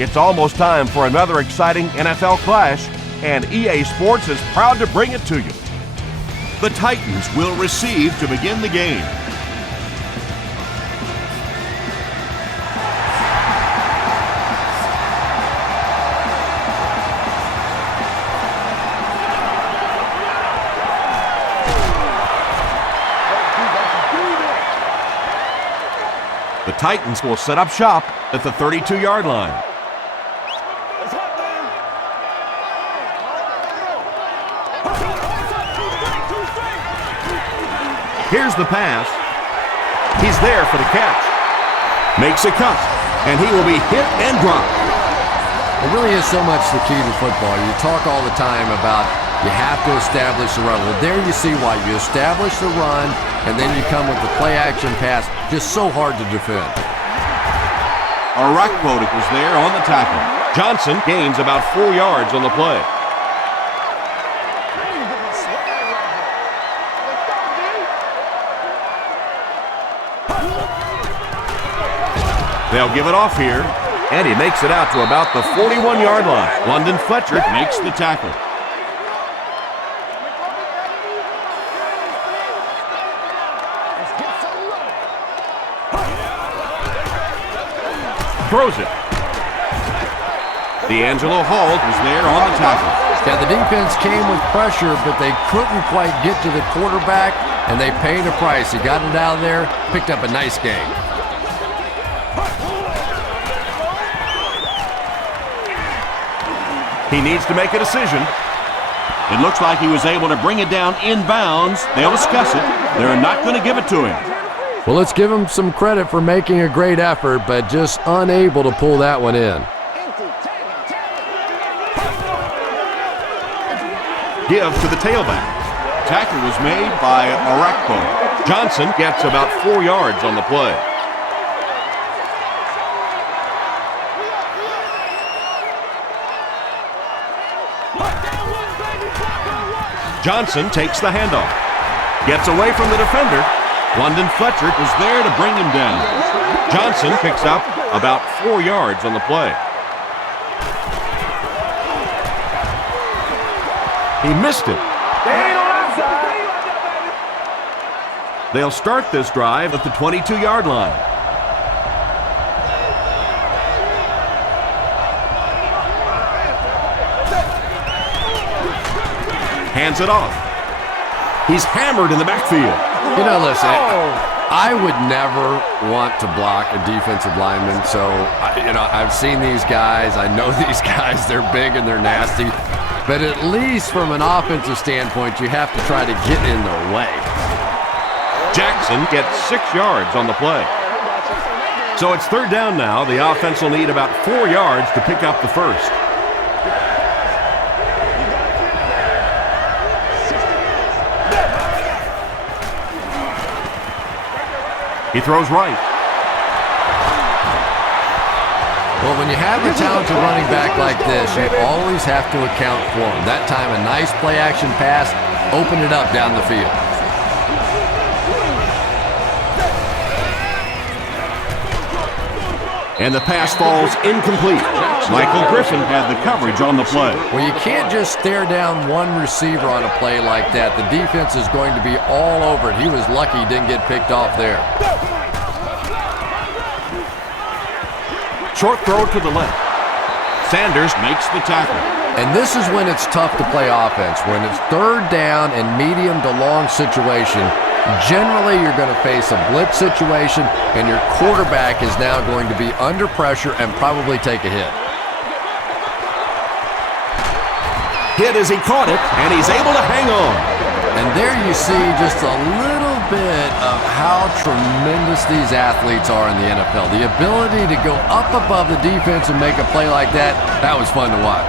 It's almost time for another exciting NFL clash, and EA Sports is proud to bring it to you. The Titans will receive to begin the game. The Titans will set up shop at the 32-yard line. Here's the pass. He's there for the catch. Makes a cut, and he will be hit and dropped. It really is so much the key to football. You talk all the time about you have to establish the run. Well, there you see why. You establish the run, and then you come with the play-action pass. Just so hard to defend. R.B.I was there on the tackle. Johnson gains about 4 yards on the play. They'll give it off here, and he makes it out to about the 41-yard line. London Fletcher Makes the tackle. throws it. D'Angelo Hall was there on the tackle. Yeah, the defense came with pressure, but they couldn't quite get to the quarterback, and they paid a price. He got it out of there, picked up a nice game. He needs to make a decision. It looks like he was able to bring it down inbounds. They'll discuss it. They're not going to give it to him. Well, let's give him some credit for making a great effort, but just unable to pull that one in. Give to the tailback. Tackle was made by R.B.I. Johnson gets about 4 yards on the play. Johnson takes the handoff. Gets away from the defender. London Fletcher was there to bring him down. Johnson picks up about 4 yards on the play. He missed it. They'll start this drive at the 22-yard line. Hands it off. He's hammered in the backfield. You know, listen, I would never want to block a defensive lineman, so, I've seen these guys. I know these guys. They're big and they're nasty. But at least from an offensive standpoint, you have to try to get in their way. Jackson gets 6 yards on the play. So it's third down now. The offense will need about 4 yards to pick up the first. He throws right. Well, when you have a talented running back like this, you always have to account for him. That time, a nice play-action pass opened it up down the field. And the pass falls incomplete. Michael Griffin had the coverage on the play. Well, you can't just stare down one receiver on a play like that. The defense is going to be all over it. He was lucky he didn't get picked off there. Short throw to the left. Sanders makes the tackle. And this is when it's tough to play offense. When it's third down and medium to long situation, generally you're going to face a blitz situation, and your quarterback is now going to be under pressure and probably take a hit. Hit as he caught it, and he's able to hang on. And there you see just a little bit of how tremendous these athletes are in the NFL. The ability to go up above the defense and make a play like that, that was fun to watch.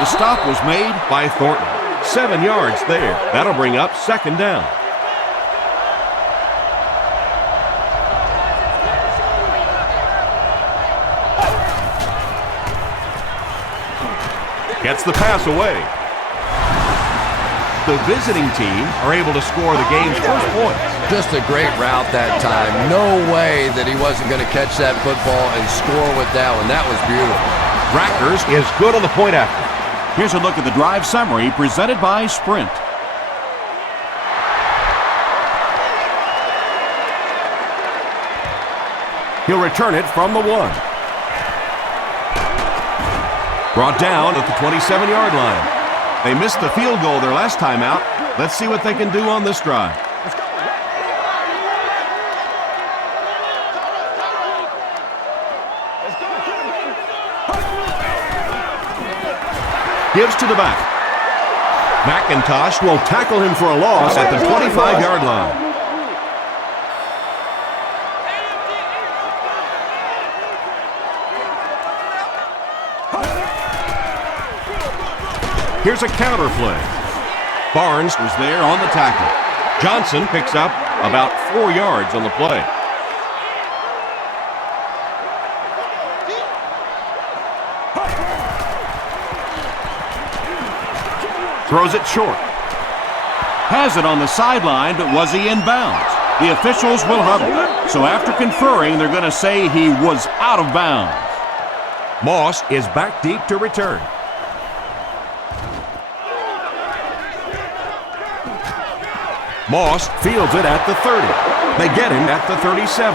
The stop was made by Thornton. 7 yards there. That'll bring up second down. Gets the pass away. The visiting team are able to score the game's first points. Just a great route that time. No way that he wasn't going to catch that football and score with that one. That was beautiful. Rackers is good on the point after. Here's a look at the drive summary presented by Sprint. He'll return it from the 1. Brought down at the 27-yard line. They missed the field goal their last time out. Let's see what they can do on this drive. Gives to the back. McIntosh will tackle him for a loss at the 25-yard line. Here's a counter play. Barnes was there on the tackle. Johnson picks up about 4 yards on the play. Throws it short. Has it on the sideline, but was he in bounds? The officials will huddle. So after conferring, they're going to say he was out of bounds. Moss is back deep to return. Moss fields it at the 30. They get him at the 37.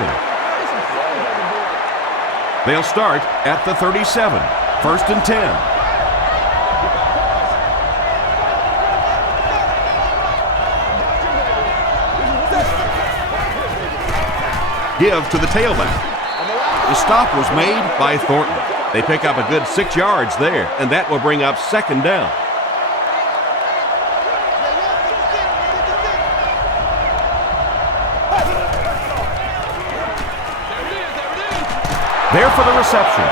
They'll start at the 37. 1st and 10. Give to the tailback. The stop was made by Thornton. They pick up a good 6 yards there, and that will bring up 2nd down. There for the reception.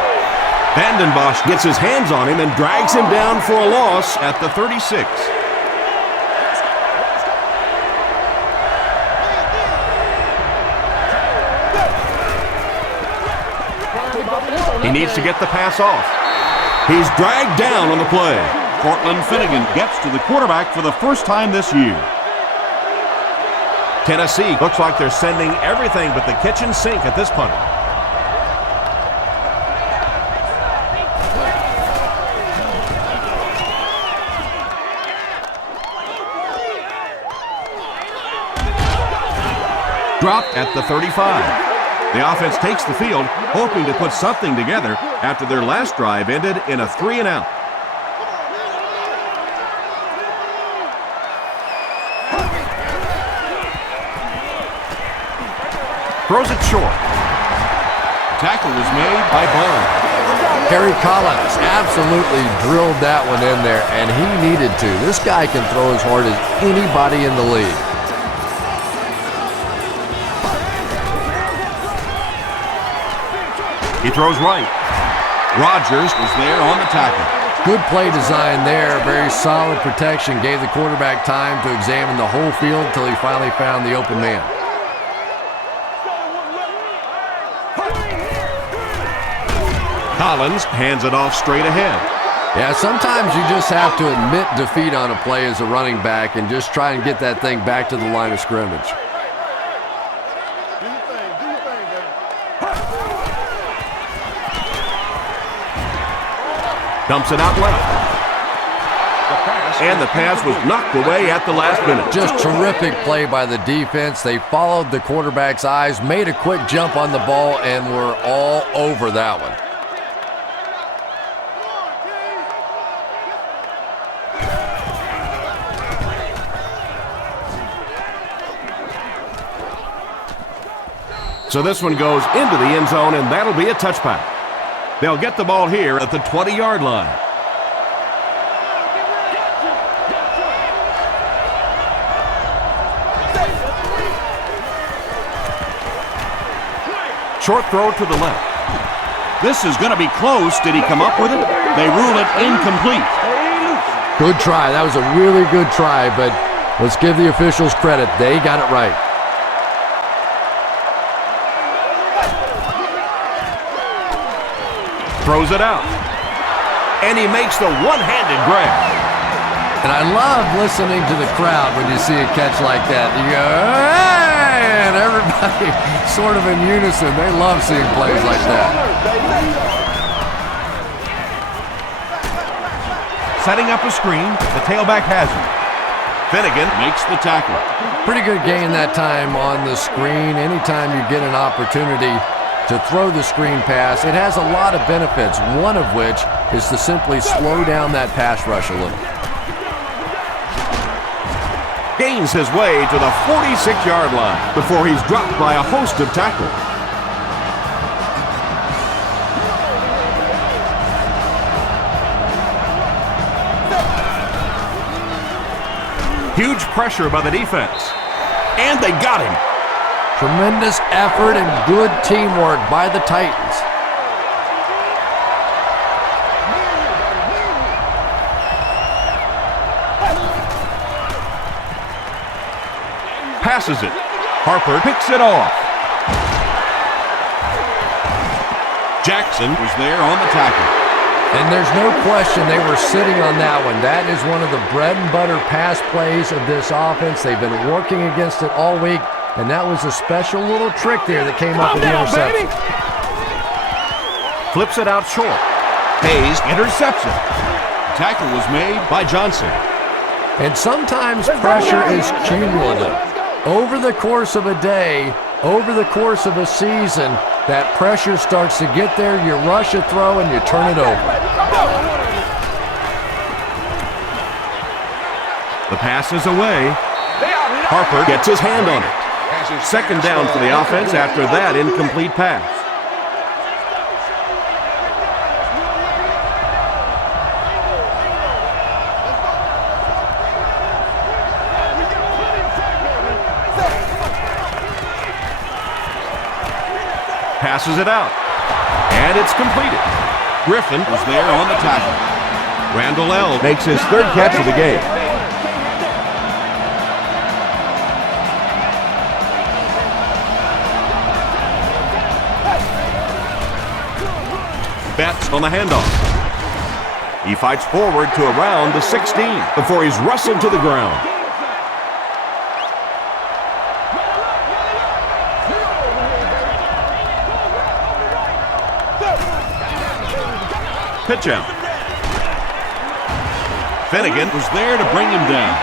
Vandenbosch gets his hands on him and drags him down for a loss at the 36. He needs to get the pass off. He's dragged down on the play. Cortland Finnegan gets to the quarterback for the first time this year. Tennessee looks like they're sending everything but the kitchen sink at this punt. Dropped at the 35. The offense takes the field, hoping to put something together after their last drive ended in a 3-and-out. Throws it short. Tackle was made by Barnes. Kerry Collins absolutely drilled that one in there, and he needed to. This guy can throw as hard as anybody in the league. He throws right. Rogers was there on the tackle. Good play design there. Very solid protection. Gave the quarterback time to examine the whole field until he finally found the open man. Collins hands it off straight ahead. Yeah, sometimes you just have to admit defeat on a play as a running back and just try and get that thing back to the line of scrimmage. Dumps it out left. And the pass was knocked away at the last minute. Just terrific play by the defense. They followed the quarterback's eyes, made a quick jump on the ball, and were all over that one. So this one goes into the end zone, and that'll be a touchback. They'll get the ball here at the 20-yard line. Short throw to the left. This is going to be close. Did he come up with it? They rule it incomplete. Good try. That was a really good try, but let's give the officials credit. They got it right. Throws it out. And he makes the one-handed grab. And I love listening to the crowd when you see a catch like that. You go, hey! man, everybody sort of in unison. They love seeing plays like that. Setting up a screen, the tailback has it. Finnegan makes the tackle. Pretty good gain that time on the screen. Anytime you get an opportunity to throw the screen pass, it has a lot of benefits, one of which is to simply slow down that pass rush a little. Gains his way to the 46-yard line before he's dropped by a host of tackles. Huge pressure by the defense. And they got him. Tremendous effort and good teamwork by the Titans. Passes it. Harper picks it off. Jackson was there on the tackle. And there's no question they were sitting on that one. That is one of the bread and butter pass plays of this offense. They've been working against it all week, and that was a special little trick there that came up with the interception. Flips it out short. Hayes intercepts it. Tackle was made by Johnson. And sometimes pressure is cumulative. Over the course of a day, over the course of a season, that pressure starts to get there, you rush a throw, and you turn it over. The pass is away. Harper gets his hand on it. Second down for the offense after that incomplete pass. Passes it out. And it's completed. Griffin was there on the tackle. Randall L. makes his third catch of the game. Betts on the handoff. He fights forward to around the 16 before he's wrestled to the ground. Pitch out. Finnegan was there to bring him down.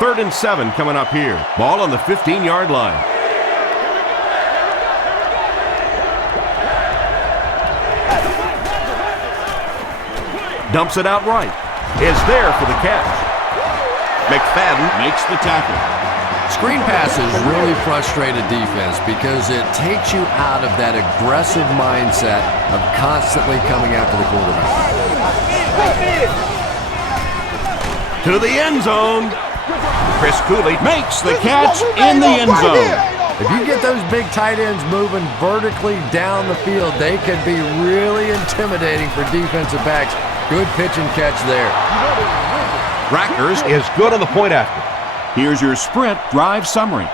3rd and 7 coming up here. Ball on the 15-yard line. Dumps it out right. Is there for the catch. McFadden makes the tackle. Screen passes really frustrate a defense because it takes you out of that aggressive mindset of constantly coming after the quarterback. To the end zone. Chris Cooley makes the catch in the end zone. If you get those big tight ends moving vertically down the field, they can be really intimidating for defensive backs. Good pitch and catch there. Rackers is good on the point after. Here's your sprint drive summary.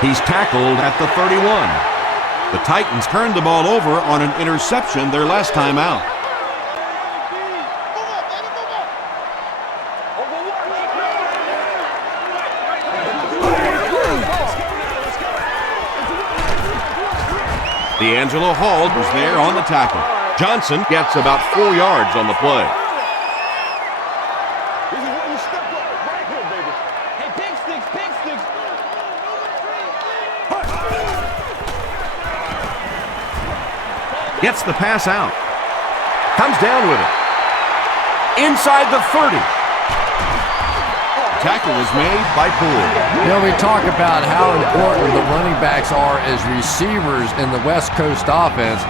He's tackled at the 31. The Titans turned the ball over on an interception their last time out. D'Angelo Hall was there on the tackle. Johnson gets about 4 yards on the play. Gets the pass out. Comes down with it. Inside the 30. Tackle was made by Poole. You know, we talk about how important the running backs are as receivers in the West Coast offense.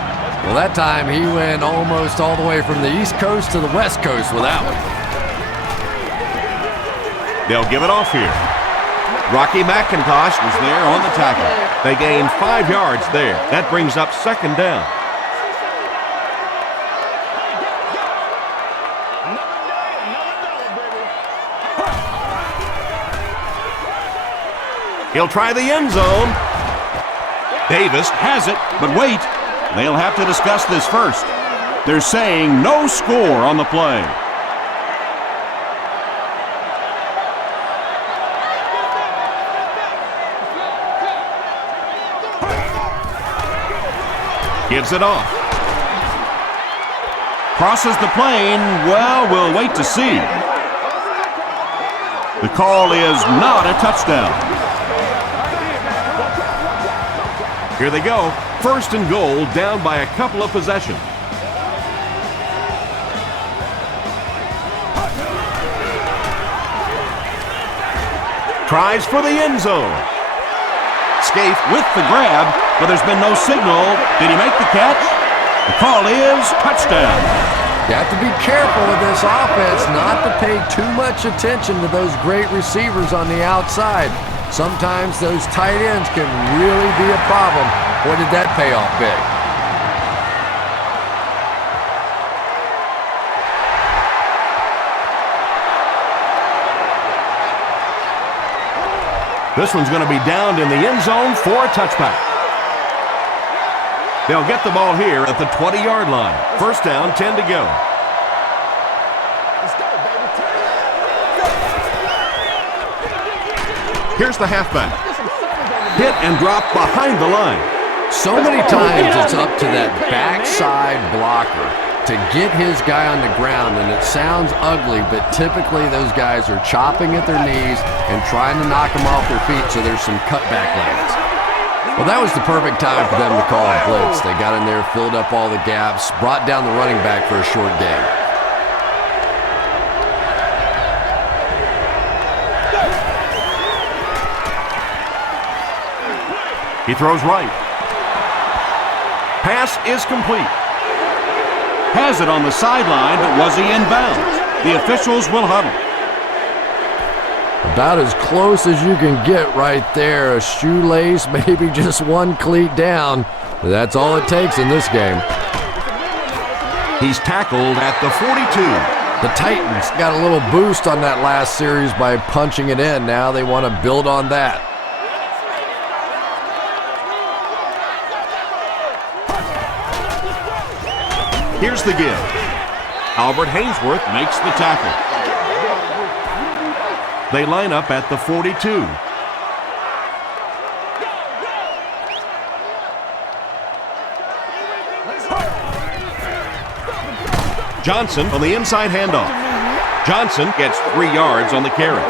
Well, that time he went almost all the way from the East Coast to the West Coast with that one. They'll give it off here. Rocky McIntosh was there on the tackle. They gained 5 yards there. That brings up second down. He'll try the end zone. Davis has it, but wait. They'll have to discuss this first. They're saying no score on the play. Gives it off. Crosses the plane. Well, we'll wait to see. The call is not a touchdown. Here they go. First and goal, down by a couple of possessions. Tries for the end zone. Scaife with the grab, but there's been no signal. Did he make the catch? The call is touchdown. You have to be careful with this offense not to pay too much attention to those great receivers on the outside. Sometimes those tight ends can really be a problem. Boy, did that pay off big. This one's going to be downed in the end zone for a touchback. They'll get the ball here at the 20-yard line. First down, 10 to go. Here's the halfback. Hit and drop behind the line. So many times it's up to that backside blocker to get his guy on the ground, and it sounds ugly, but typically those guys are chopping at their knees and trying to knock them off their feet so there's some cutback lanes. Well, that was the perfect time for them to call a blitz. They got in there, filled up all the gaps, brought down the running back for a short gain. He throws right. Pass is complete. Has it on the sideline, but was he in bounds? The officials will huddle. About as close as you can get right there. A shoelace, maybe just one cleat down. That's all it takes in this game. He's tackled at the 42. The Titans got a little boost on that last series by punching it in. Now they want to build on that. Here's the give. Albert Hainsworth makes the tackle. They line up at the 42. Johnson on the inside handoff. Johnson gets 3 yards on the carry.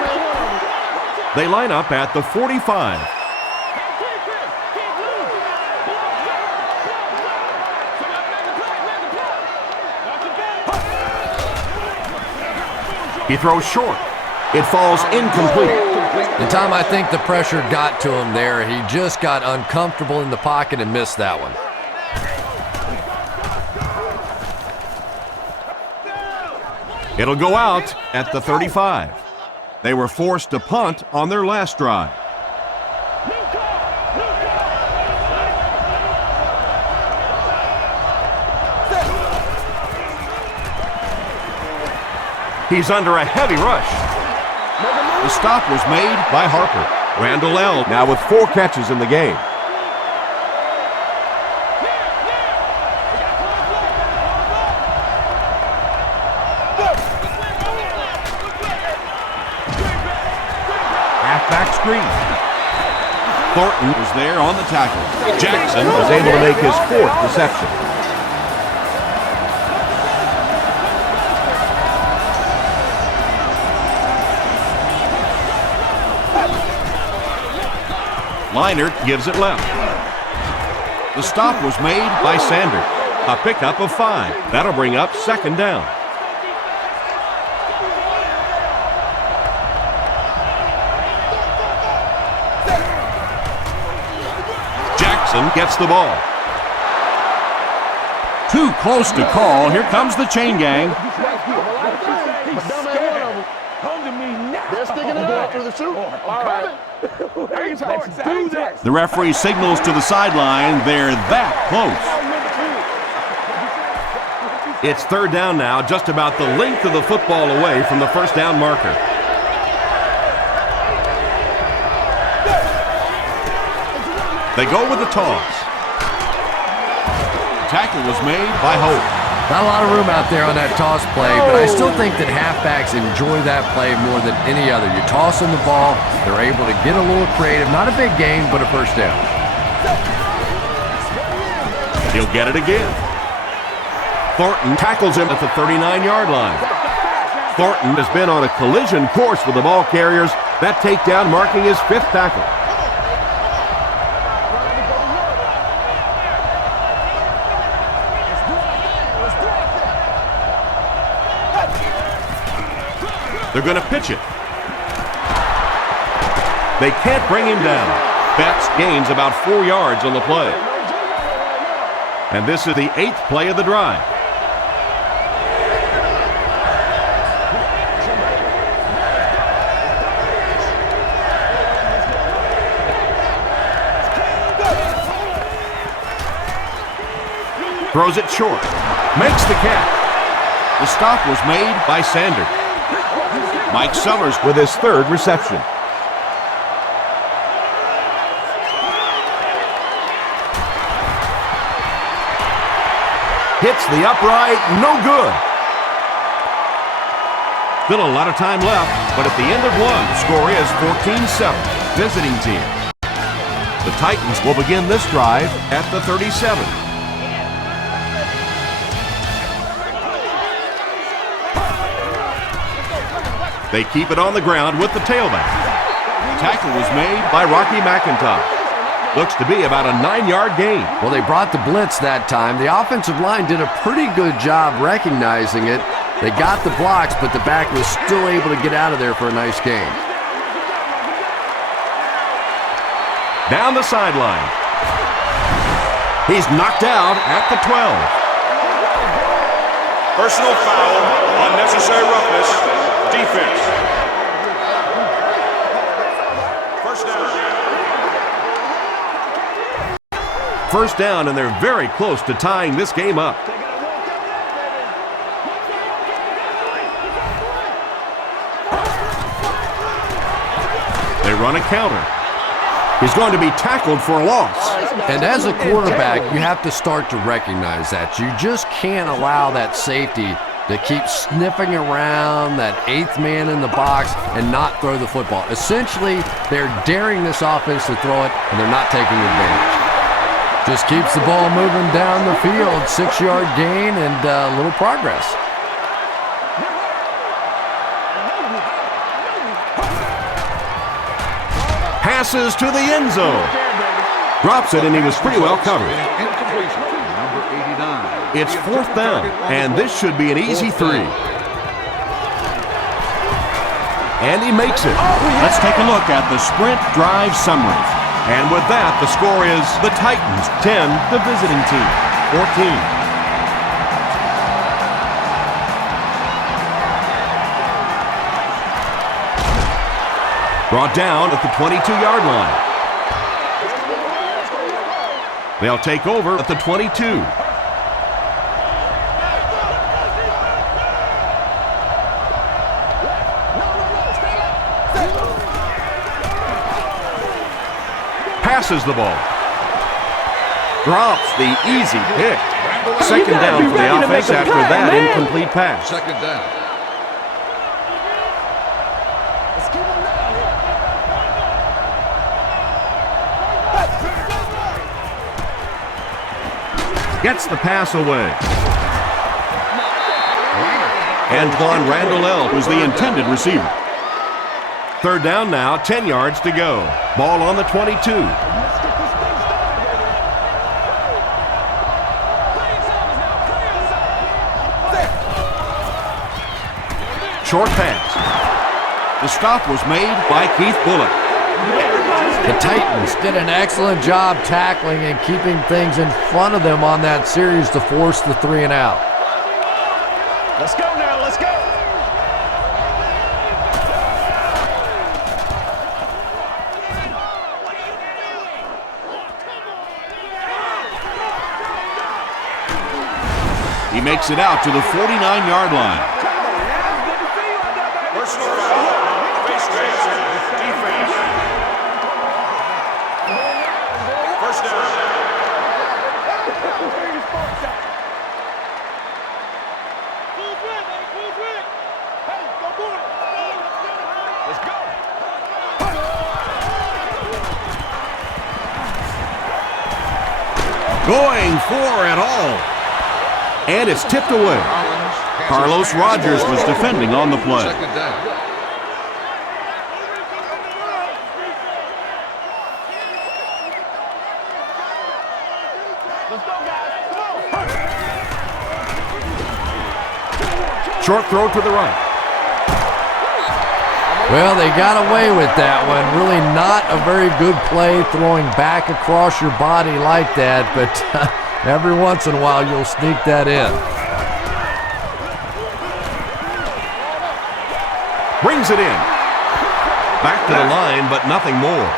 They line up at the 45. He throws short. It falls incomplete. And Tom, I think the pressure got to him there. He just got uncomfortable in the pocket and missed that one. It'll go out at the 35. They were forced to punt on their last drive. He's under a heavy rush. The stop was made by Harper. Randall L. now with 4 catches in the game. Halfback screen. Thornton was there on the tackle. Jackson was able to make his 4th reception. Liner gives it left. The stop was made by Sanders. A pickup of 5. That'll bring up 2nd down. Jackson gets the ball. Too close to call. Here comes the chain gang. The referee signals to the sideline. They're that close. It's 3rd down now, just about the length of the football away from the 1st down marker. They go with the toss. Tackle was made by Hope. Not a lot of room out there on that toss play, but I still think that halfbacks enjoy that play more than any other. You toss them the ball, they're able to get a little creative. Not a big gain, but a first down. He'll get it again. Thornton tackles him at the 39-yard line. Thornton has been on a collision course with the ball carriers. That takedown marking his 5th tackle. They're going to pitch it. They can't bring him down. Betts gains about 4 yards on the play. And this is the 8th play of the drive. Throws it short. Makes the catch. The stop was made by Sanders. Mike Sellers with his 3rd reception. Hits the upright, no good. Still a lot of time left, but at the end of one, the score is 14-7, visiting team. The Titans will begin this drive at the 37. They keep it on the ground with the tailback. Tackle was made by Rocky McIntosh. Looks to be about a 9-yard gain. Well, they brought the blitz that time. The offensive line did a pretty good job recognizing it. They got the blocks, but the back was still able to get out of there for a nice gain. Down the sideline. He's knocked out at the 12. Personal foul, unnecessary roughness, defense. First down. First down, and they're very close to tying this game up. They run a counter. He's going to be tackled for a loss. And as a quarterback, you have to start to recognize that. You just can't allow that safety to keep sniffing around that 8th man in the box and not throw the football. Essentially, they're daring this offense to throw it, and they're not taking advantage. Just keeps the ball moving down the field. 6-yard gain and a little progress. Passes to the end zone. Drops it, and he was pretty well covered. It's 4th down, and this should be an easy 3. And he makes it. Let's take a look at the sprint drive summary. And with that, the score is the Titans 10, the visiting team 14. Brought down at the 22-yard line. They'll take over at the 22. Passes the ball. Drops the easy pick. Second down for the offense after that incomplete pass. Second down. Gets the pass away. Antoine Randall was the intended receiver. Third down now, 10 yards to go. Ball on the 22. Short pass. The stop was made by Keith Bullock. The Titans did an excellent job tackling and keeping things in front of them on that series to force the 3 and out. Let's go now, let's go. He makes it out to the 49-yard line. Personal foul, face defense. First Going for it all. And it's tipped away. Carlos Rogers was defending on the play. Second down. Short throw to the right. Well, they got away with that one. Really not a very good play throwing back across your body like that, but every once in a while you'll sneak that in. Brings it in. Back to the line, but nothing more.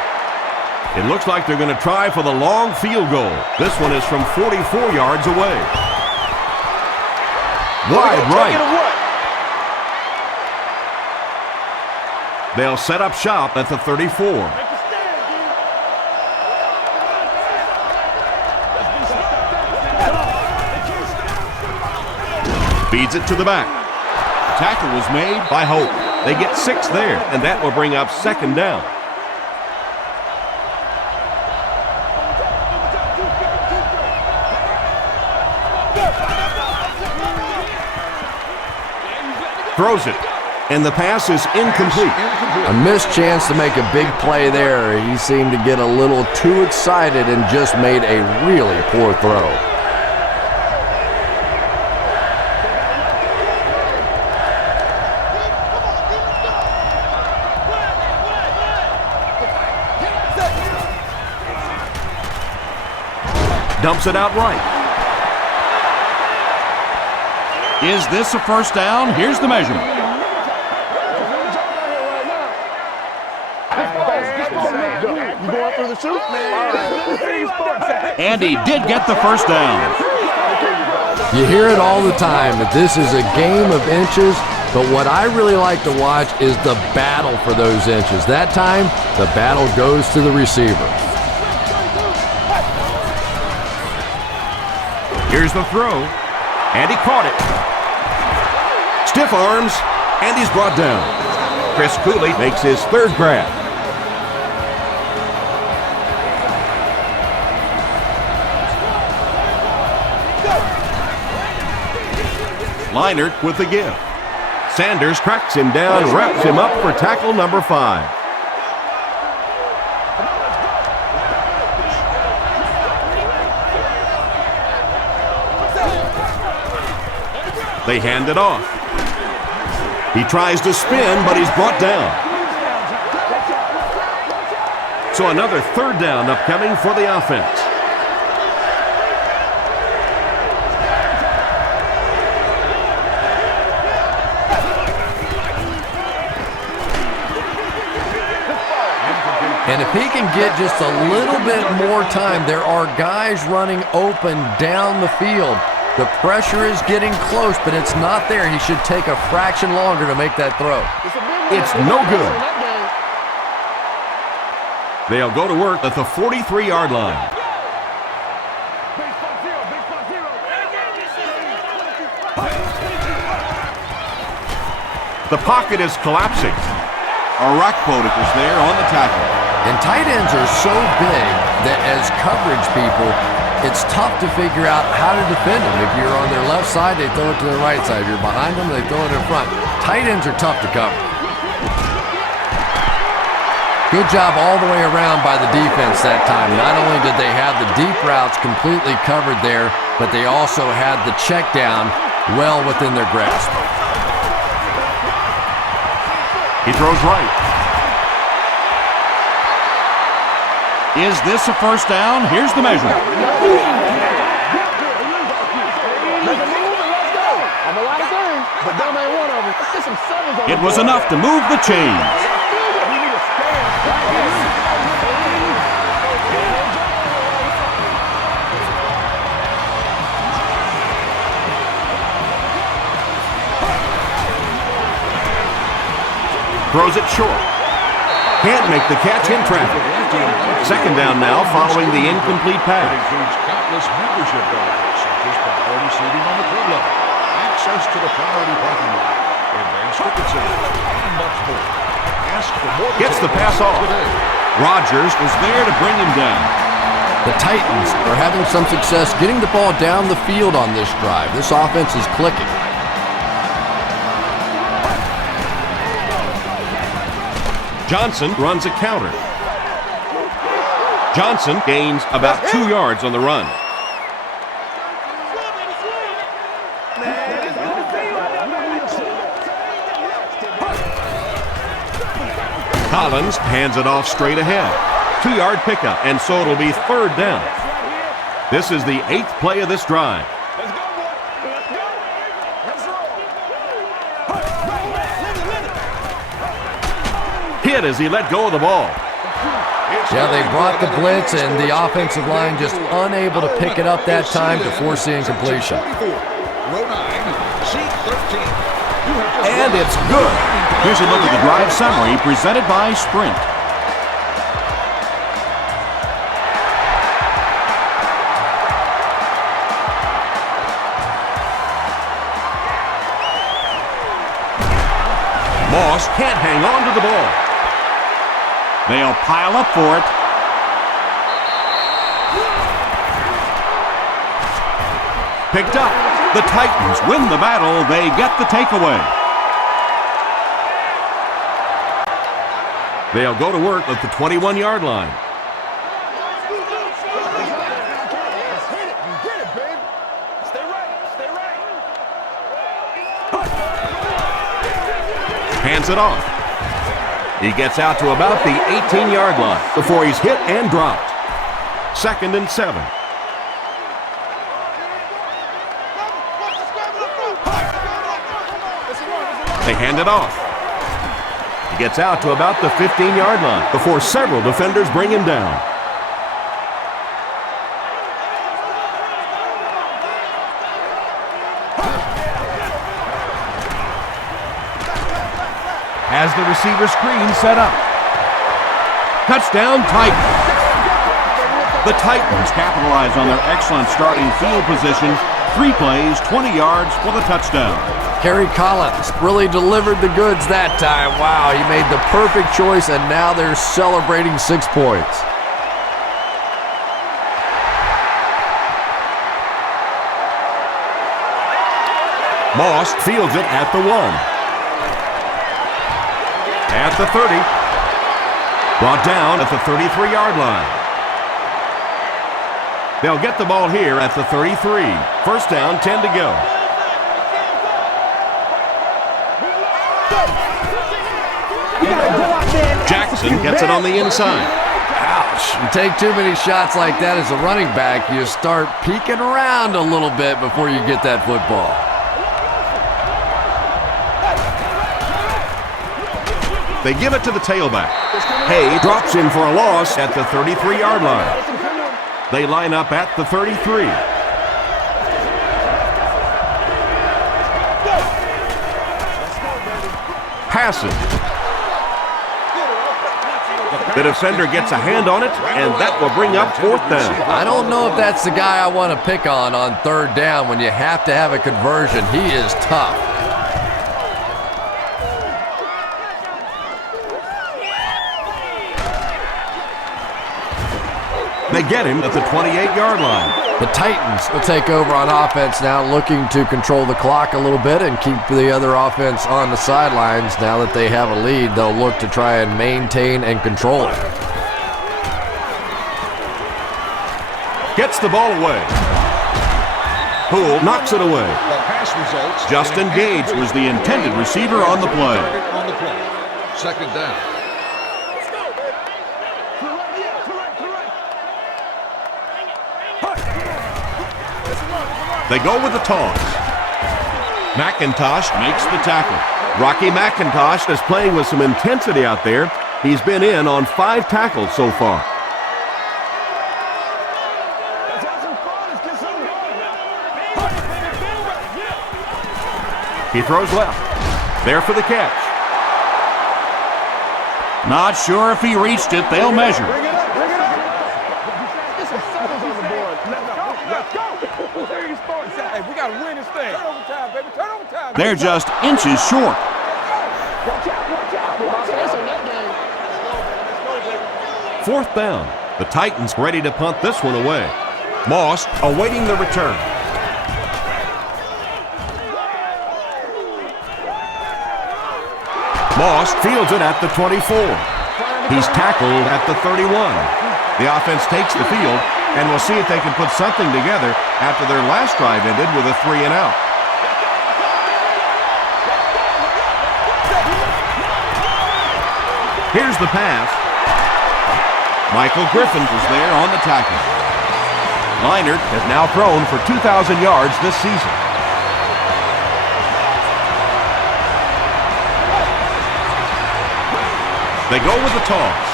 It looks like they're going to try for the long field goal. This one is from 44 yards away. Wide right. They'll set up shop at the 34. Feeds it to the back. Tackle was made by Hope. They get 6 there, and that will bring up second down. Throws it, and the pass is incomplete. A missed chance to make a big play there. He seemed to get a little too excited and just made a really poor throw. Dumps it out right. Is this a first down? Here's the measurement. And he did get the first down. You hear it all the time that this is a game of inches, but what I really like to watch is the battle for those inches. That time, the battle goes to the receiver. Here's the throw, and he caught it. Stiff arms, and he's brought down. Chris Cooley makes his third grab. Leinart with the give. Sanders tracks him down, wraps him up for tackle number 5. They hand it off. He tries to spin, but he's brought down. So another third down upcoming for the offense. And if he can get just a little bit more time, there are guys running open down the field. The pressure is getting close, but it's not there. He should take a fraction longer to make that throw. It's no good. They'll go to work at the 43-yard line. The pocket is collapsing. Arakpotic is there on the tackle. And tight ends are so big that as coverage people, it's tough to figure out how to defend them. If you're on their left side, they throw it to their right side. If you're behind them, they throw it in front. Tight ends are tough to cover. Good job all the way around by the defense that time. Not only did they have the deep routes completely covered there, but they also had the check down well within their grasp. He throws right. Is this a first down? Here's the measurement. It was enough to move the chains. Throws it short. Can't make the catch in traffic. Second down now following the incomplete pass. It includes countless membership benefits, such as priority seating on the club level, access to the priority parking lot, advanced ticket sales, and much more. Ask for more. Gets the pass off. Rogers was there to bring him down. The Titans are having some success getting the ball down the field on this drive. This offense is clicking. Johnson runs a counter. Johnson gains about 2 yards on the run. Collins hands it off straight ahead. 2-yard pickup, and so it'll be 3rd down. This is the 8th play of this drive. Let's go, boy. Let's go. Let's roll. Hit as he let go of the ball. Yeah, they brought the blitz, and the offensive line just unable to pick it up that time to force the incompletion. And it's good. Here's a look at the drive summary presented by Sprint. Moss can't hang on to the ball. They'll pile up for it. Picked up. The Titans win the battle. They get the takeaway. They'll go to work at the 21-yard line. Hands it off. He gets out to about the 18-yard line before he's hit and dropped. 2nd and 7. They hand it off. He gets out to about the 15-yard line before several defenders bring him down. Has the receiver screen set up. Touchdown, Titans. The Titans capitalize on their excellent starting field position. 3 plays, 20 yards for the touchdown. Kerry Collins really delivered the goods that time. Wow, he made the perfect choice, and now they're celebrating 6 points. Moss fields it at the 1. At the 30. Brought down at the 33-yard line. They'll get the ball here at the 33. 1st down, 10 to go. Jackson gets it on the inside. Ouch. You take too many shots like that as a running back, you start peeking around a little bit before you get that football. They give it to the tailback. Hay drops in for a loss at the 33-yard line. They line up at the 33. Passes. The defender gets a hand on it, and that will bring up 4th down. I don't know if that's the guy I want to pick on 3rd down when you have to have a conversion. He is tough. They get him at the 28-yard line. The Titans will take over on offense now, looking to control the clock a little bit and keep the other offense on the sidelines. Now that they have a lead, they'll look to try and maintain and control it. Gets the ball away. Poole knocks it away. Justin Gage was the intended receiver on the play. 2nd down. They go with the toss. McIntosh makes the tackle. Rocky McIntosh is playing with some intensity out there. He's been in on 5 tackles so far. He throws left. There for the catch. Not sure if he reached it. They'll measure. We gotta win this thing. Turn over time, baby. Turn over time. They're just inches short. Fourth down. The Titans ready to punt this one away. Moss awaiting the return. Moss fields it at the 24. He's tackled at the 31. The offense takes the field, and we'll see if they can put something together after their last drive ended with a 3-and-out. Here's the pass. Michael Griffin was there on the tackle. Leinart has now thrown for 2,000 yards this season. They go with the toss.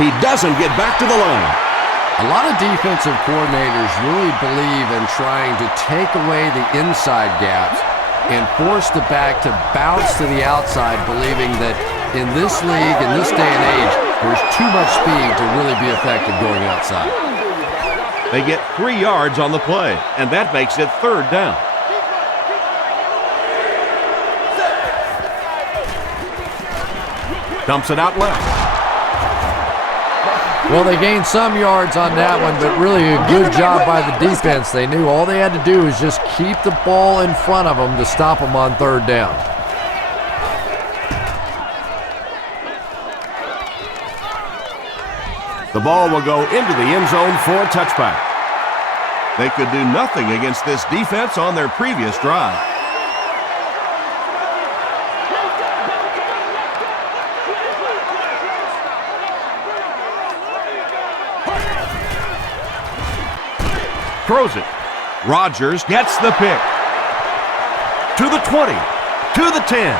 He doesn't get back to the line. A lot of defensive coordinators really believe in trying to take away the inside gaps and force the back to bounce to the outside, believing that in this league, in this day and age, there's too much speed to really be effective going outside. They get 3 yards on the play, and that makes it 3rd down. Dumps it out left. Well, they gained some yards on that one, but really a good job by the defense. They knew all they had to do was just keep the ball in front of them to stop them on 3rd down. The ball will go into the end zone for a touchback. They could do nothing against this defense on their previous drive. Throws it. Rodgers gets the pick. To the 20. To the 10.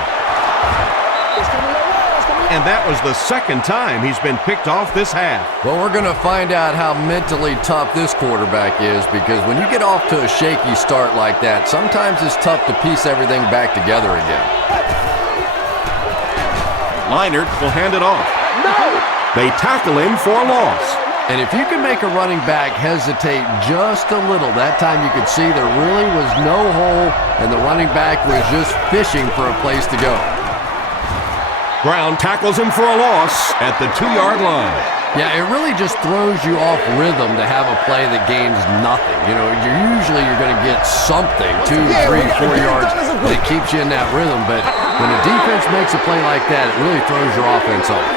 And that was the 2nd time he's been picked off this half. Well, we're going to find out how mentally tough this quarterback is, because when you get off to a shaky start like that, sometimes it's tough to piece everything back together again. Leinart will hand it off. They tackle him for a loss. And if you can make a running back hesitate just a little, that time you could see there really was no hole, and the running back was just fishing for a place to go. Brown tackles him for a loss at the 2-yard line. Yeah, it really just throws you off rhythm to have a play that gains nothing. You know, you're going to get something, 2, 3, 4 yards, that keeps you in that rhythm. But when a defense makes a play like that, it really throws your offense off.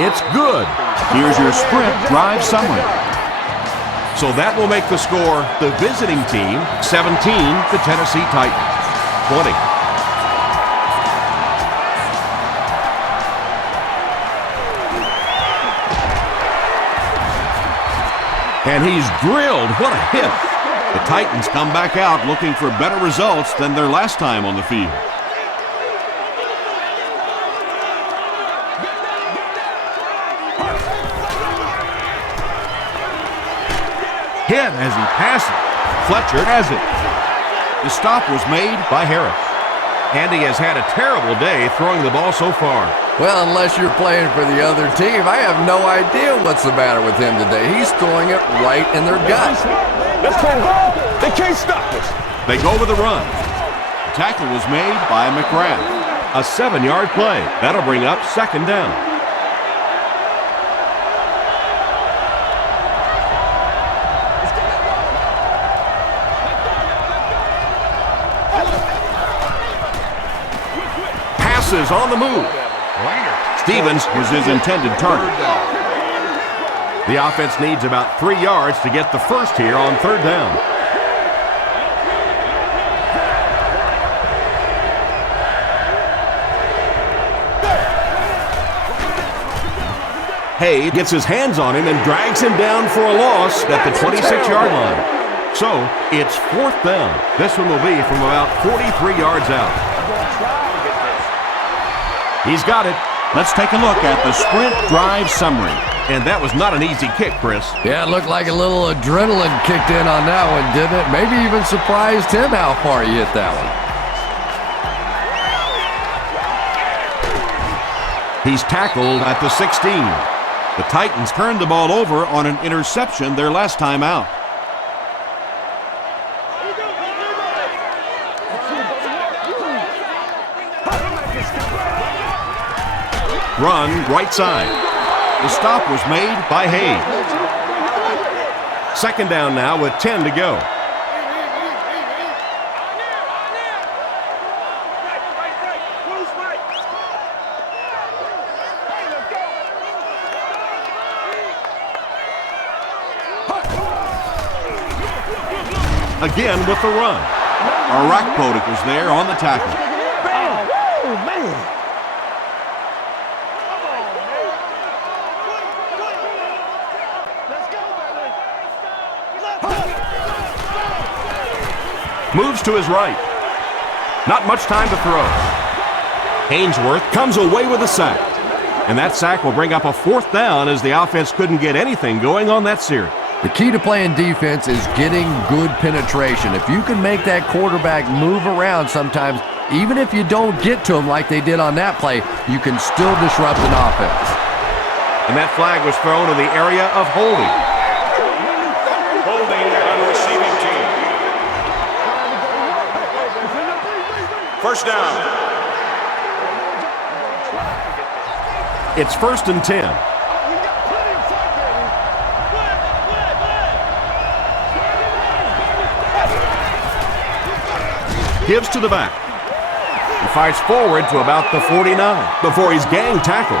It's good. Here's your sprint drive summary. So that will make the score the visiting team 17, the Tennessee Titans 20. And he's drilled. What a hit. The Titans come back out looking for better results than their last time on the field. Hit as he passes. Fletcher has it. The stop was made by Harris. And he has had a terrible day throwing the ball so far. Well, unless you're playing for the other team, I have no idea what's the matter with him today. He's throwing it right in their gut. Let's go. They can't stop us. They go with a run. The tackle was made by McGrath. A 7-yard play. That'll bring up 2nd down. Passes on the move. Stevens was his intended target. The offense needs about 3 yards to get the first here on 3rd down. Hay gets his hands on him and drags him down for a loss at the 26-yard line. So it's 4th down. This one will be from about 43 yards out. He's got it. Let's take a look at the sprint drive summary. And that was not an easy kick, Chris. Yeah, it looked like a little adrenaline kicked in on that one, didn't it? Maybe even surprised him how far he hit that one. He's tackled at the 16. The Titans turned the ball over on an interception their last time out. Run right side. The stop was made by Hayes. Second down now with 10 to go. Again with the run. Arakpodik was there on the tackle. Moves to his right. Not much time to throw. Hainsworth comes away with a sack. And that sack will bring up a fourth down as the offense couldn't get anything going on that series. The key to playing defense is getting good penetration. If you can make that quarterback move around sometimes, even if you don't get to him like they did on that play, you can still disrupt an offense. And that flag was thrown in the area of holding. Holding on the receiving team. First down. It's 1st and 10. Gives to the back. He fires forward to about the 49 before he's gang tackled.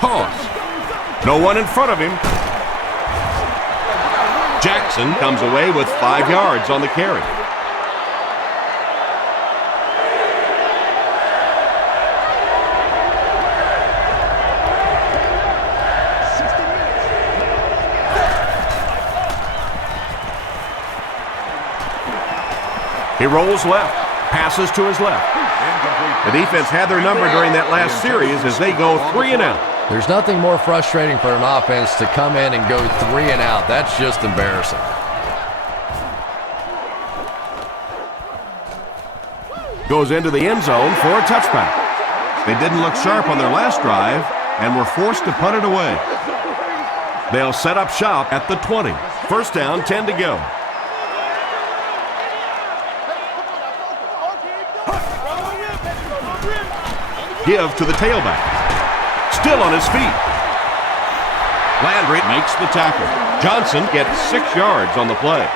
Toss. No one in front of him. Jackson comes away with 5 yards on the carry. He rolls left, passes to his left. The defense had their number during that last series as they go 3 and out. There's nothing more frustrating for an offense to come in and go 3 and out. That's just embarrassing. Goes into the end zone for a touchback. They didn't look sharp on their last drive and were forced to punt it away. They'll set up shop at the 20. First down, 10 to go. Give to the tailback. Still on his feet. Landry Makes the tackle. Johnson gets 6 yards on the play.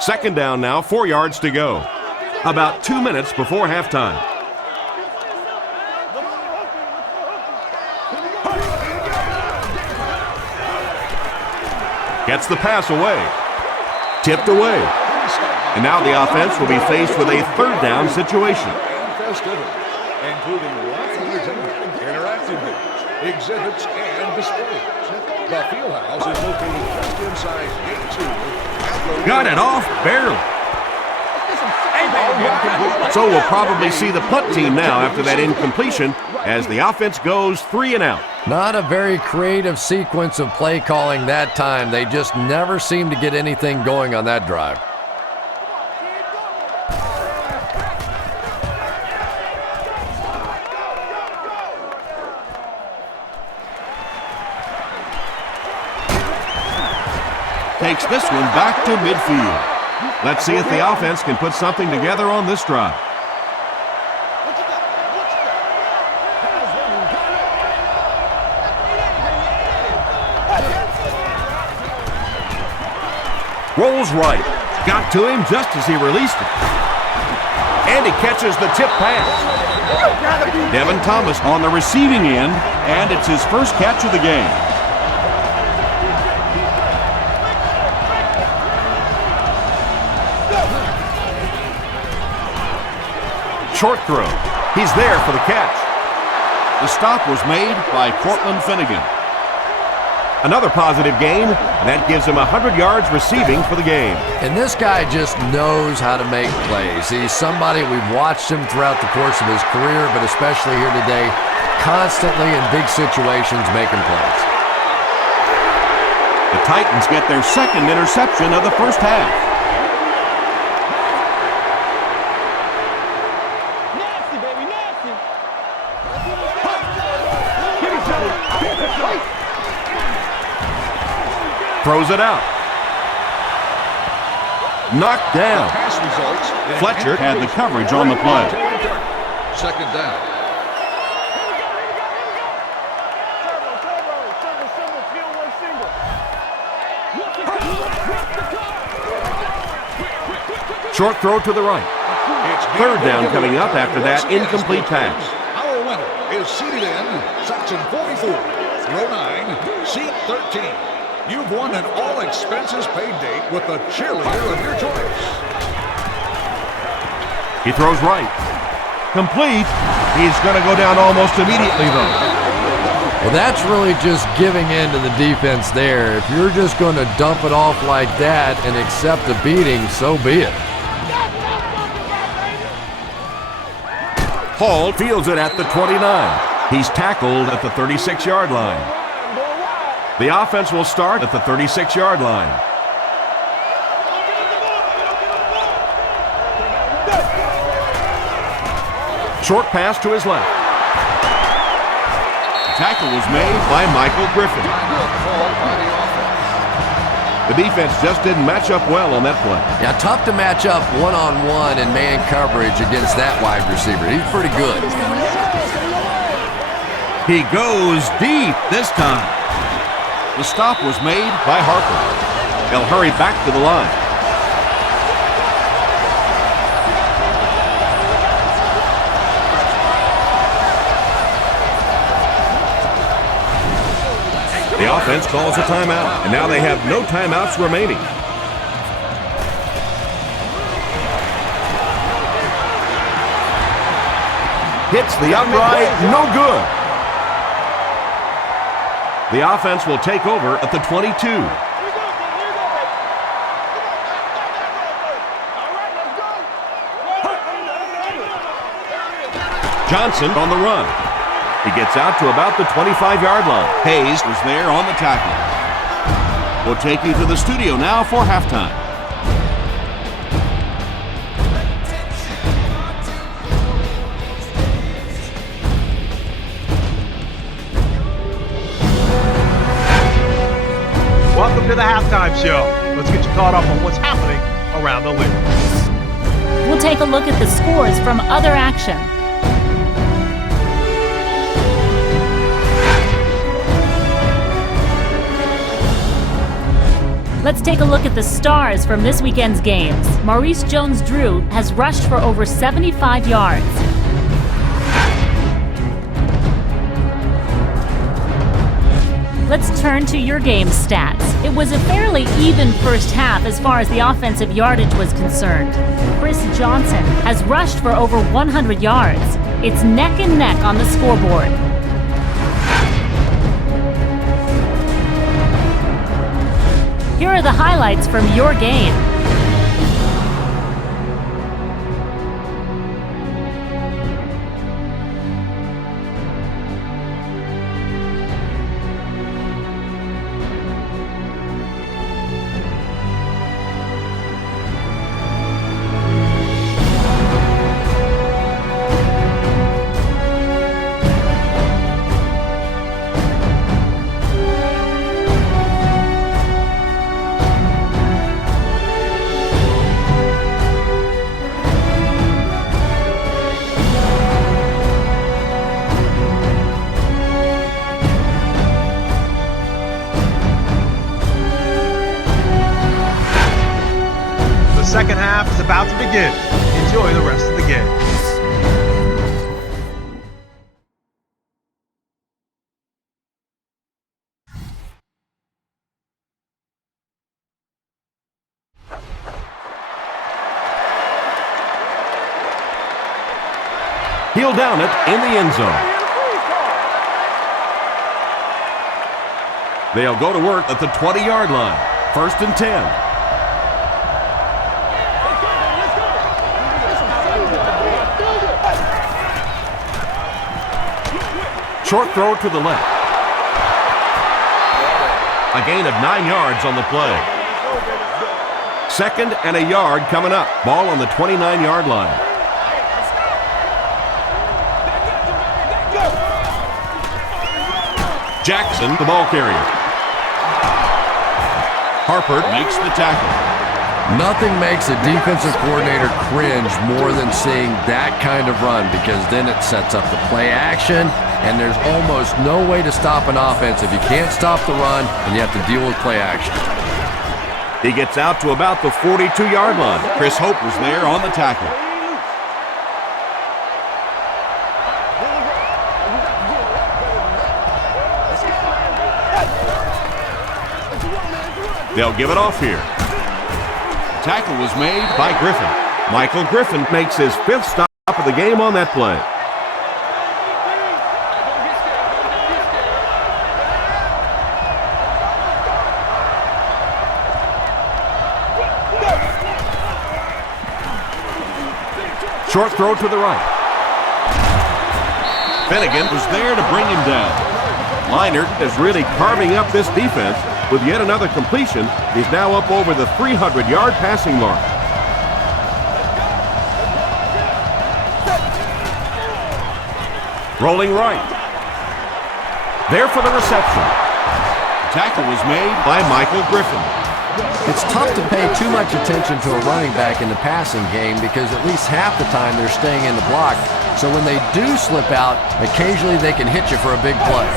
Second down now, 4 yards to go. About 2 minutes before halftime. Gets the pass away. Tipped away. And now the offense will be faced with a third down situation. Including live entertainment, interactive games, exhibits, and displays. The Fieldhouse is located just inside Gate 2. Got it off barely. So we'll probably see the punt team now after that incompletion as the offense goes 3 and out. Not a very creative sequence of play calling that time. They just never seem to get anything going on that drive. Takes this one back to midfield. Let's see if the offense can put something together on this drive. Rolls right. Got to him just as he released it. And he catches the tip pass. Devin Thomas on the receiving end, and it's his first catch of the game. Short throw. He's there for the catch. The stop was made by Cortland Finnegan. Another positive gain, and that gives him 100 yards receiving for the game. And this guy just knows how to make plays. He's somebody we've watched him throughout the course of his career, but especially here today, constantly in big situations making plays. The Titans get their second interception of the first half. Throws it out. Knocked down. Pass results in Fletcher had the coverage on the play. Second down. Short throw to the right. Third down coming up after that incomplete pass. Our winner is seated in section 44, row 9, seat 13. You've won an all-expenses-paid date with the cheerleader of your choice. He throws right. Complete. He's going to go down almost immediately, though. Well, that's really just giving in to the defense there. If you're just going to dump it off like that and accept a beating, so be it. Hall fields it at the 29. He's tackled at the 36-yard line. The offense will start at the 36-yard line. Short pass to his left. The tackle was made By Michael Griffin. The defense just didn't match up well on that play. Yeah, tough to match up one-on-one in man coverage against that wide receiver. He's pretty good. He goes deep this time. The stop was made By Harper. They'll hurry back to the line. The offense calls a timeout, and now they have no timeouts remaining. Hits the upright, no good. The offense will take over at the 22. Johnson on the run. He gets out to about the 25-yard line. Hayes was there on the tackle. We'll take you to the studio now for halftime. Welcome to the halftime show. Let's get you caught up on what's happening around the league. We'll take a look at the scores from other action. Let's take a look at the stars from this weekend's games. Maurice Jones-Drew has rushed for over 75 yards. Let's turn to your game stats. It was a fairly even first half as far as the offensive yardage was concerned. Chris Johnson has rushed for over 100 yards. It's neck and neck on the scoreboard. Here are the highlights from your game. The second half is about to begin. Enjoy the rest of the game. He'll down it in the end zone. They'll go to work at the 20-yard line. 1st and 10. Short throw to the left. A gain of 9 yards on the play. 2nd and a yard coming up. Ball on the 29-yard line. Jackson, the ball carrier. Harper makes the tackle. Nothing makes a defensive coordinator cringe more than seeing that kind of run, because then it sets up the play action, and there's almost no way to stop an offense if you can't stop the run and you have to deal with play action. He gets out to about the 42-yard line. Chris Hope was there on the tackle. They'll give it off here. Tackle was made by Griffin. Michael Griffin makes his 5th stop of the game on that play. Short throw to the right. Finnegan was there to bring him down. Leinart is really carving up this defense with yet another completion. He's now up over the 300-yard passing mark. Rolling right. There for the reception. Tackle was made By Michael Griffin. It's tough to pay too much attention to a running back in the passing game, because at least half the time they're staying in the block. So when they do slip out, occasionally they can hit you for a big play.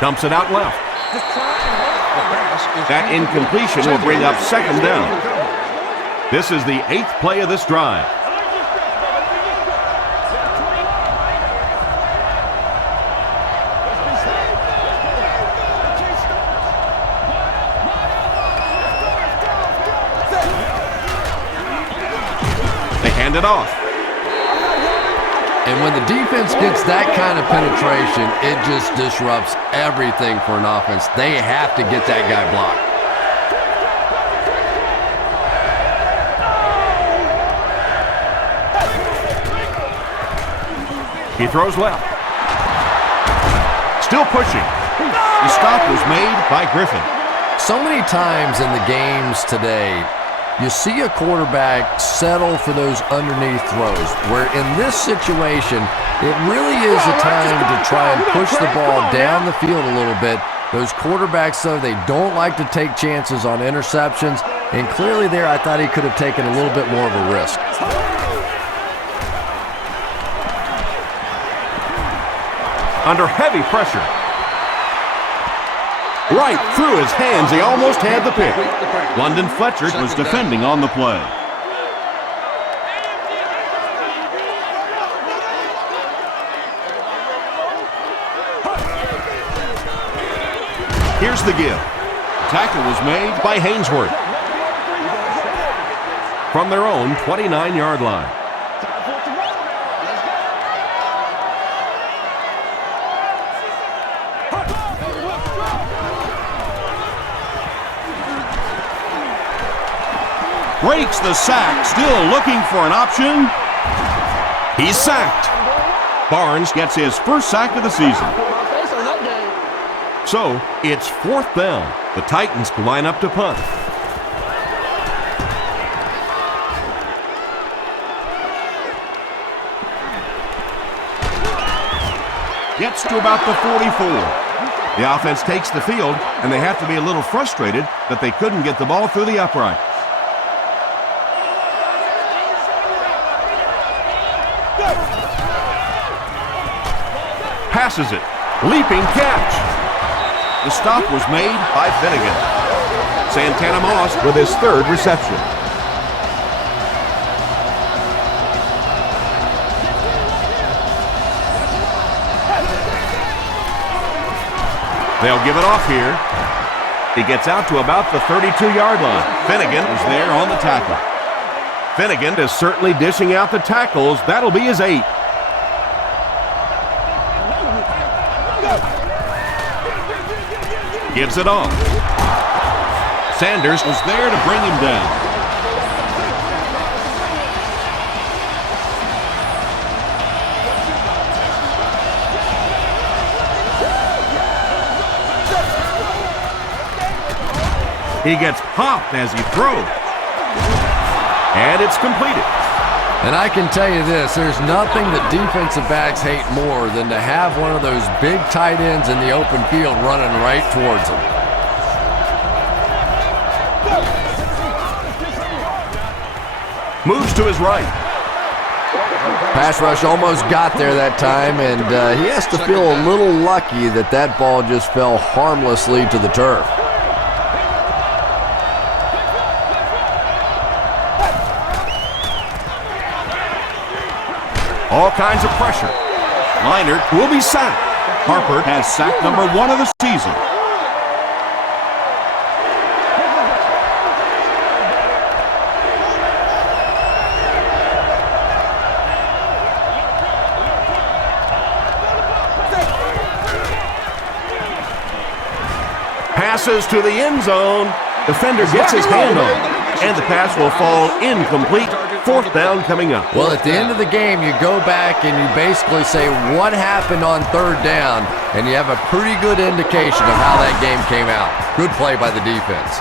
Dumps it out left. That incompletion will bring up 2nd down. This is the 8th play of this drive. They hand it off. And when the defense gets that kind of penetration, it just disrupts everything for an offense. They have to get that guy blocked. He throws left. Still pushing. The stop was made by Griffin. So many times in the games today, you see a quarterback settle for those underneath throws, where in this situation, it really is a time to try and push the ball down the field a little bit. Those quarterbacks, though, they don't like to take chances on interceptions, and clearly there I thought he could have taken a little bit more of a risk. Under heavy pressure. Right through his hands. He almost had the pick. London Fletcher was defending on the play. Here's the give. Tackle was made By Hainsworth. From their own 29-yard line. breaks the sack, still looking for an option. He's sacked. Barnes gets his first sack of the season. So, it's 4th down. The Titans line up to punt. Gets to about the 44. The offense takes the field, and they have to be a little frustrated that they couldn't get the ball through the upright. Passes it. Leaping catch. The stop was made By Finnegan. Santana Moss with his 3rd reception. They'll give it off here. He gets out to about the 32-yard line. Finnegan was there on the tackle. Finnegan is certainly dishing out the tackles. That'll be his 8th. Gives it off. Sanders Was there to bring him down. He gets popped as he throws. And it's completed. And I can tell you this, there's nothing that defensive backs hate more than to have one of those big tight ends in the open field running right towards them. Moves to his right. Pass rush almost got there that time, and he has to feel a little lucky that that ball just fell harmlessly to the turf. All kinds of pressure. Leinart will be sacked. Harper has sack number 1 of the season. Passes to the end zone. Defender gets his hand on it, and the pass will fall incomplete. 4th down coming up. Well, at the end of the game, you go back and you basically say what happened on 3rd down, and you have a pretty good indication of how that game came out. Good play by the defense.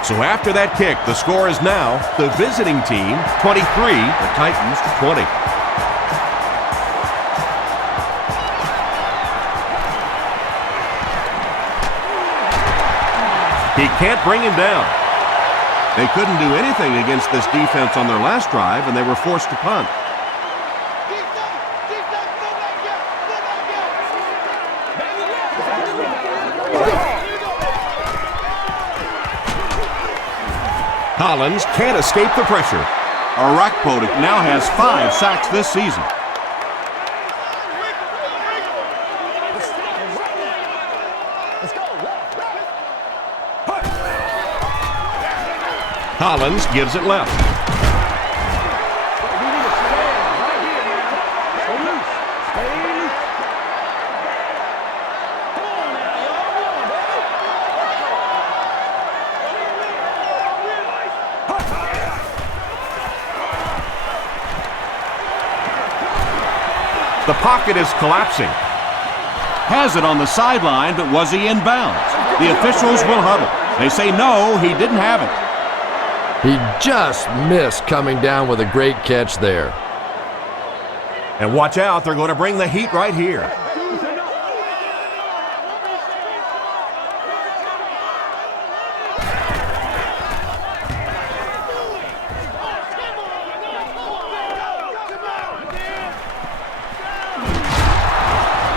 So after that kick, the score is now the visiting team 23, the Titans 20. He can't bring him down. They couldn't do anything against this defense on their last drive, and they were forced to punt. Collins can't escape the pressure. Arakpo now has 5 sacks this season. Collins gives it left. The pocket is collapsing. Has it on the sideline, but was he in bounds? The officials will huddle. They say no, he didn't have it. He just missed coming down with a great catch there. And watch out, they're going to bring the heat right here.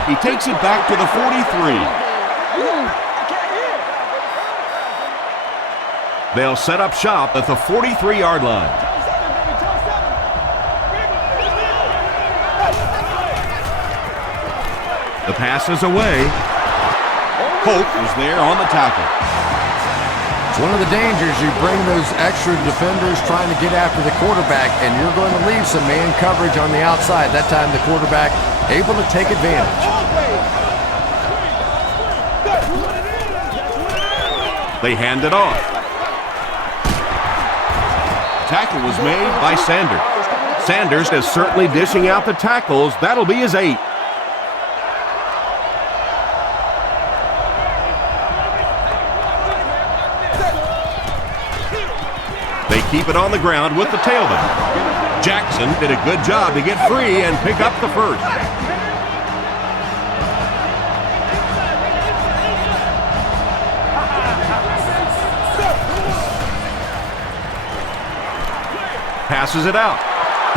He takes it back to the 43. They'll set up shop at the 43-yard line. The pass is away. Holt is there on the tackle. It's one of the dangers. You bring those extra defenders trying to get after the quarterback, and you're going to leave some man coverage on the outside. That time the quarterback able to take advantage. They hand it off. Tackle was made By Sanders. Sanders is certainly dishing out the tackles. That'll be his 8th. They keep it on the ground with the tailback. Jackson did a good job to get free and pick up the first. Passes it out.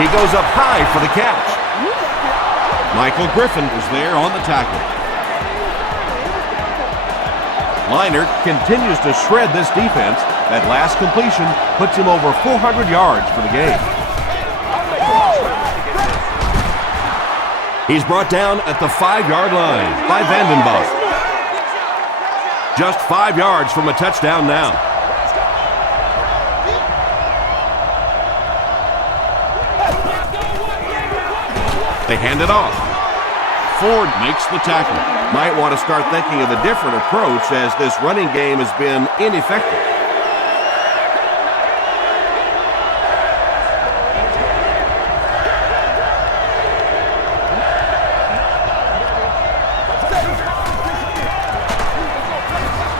He goes up high for the catch. Michael Griffin was there on the tackle. Leinart continues to shred this defense. That last completion puts him over 400 yards for the game. He's brought down at the 5-yard line by Vandenbach. Just 5 yards from a touchdown now. They hand it off. Ford makes the tackle. Might want to start thinking of a different approach as this running game has been ineffective.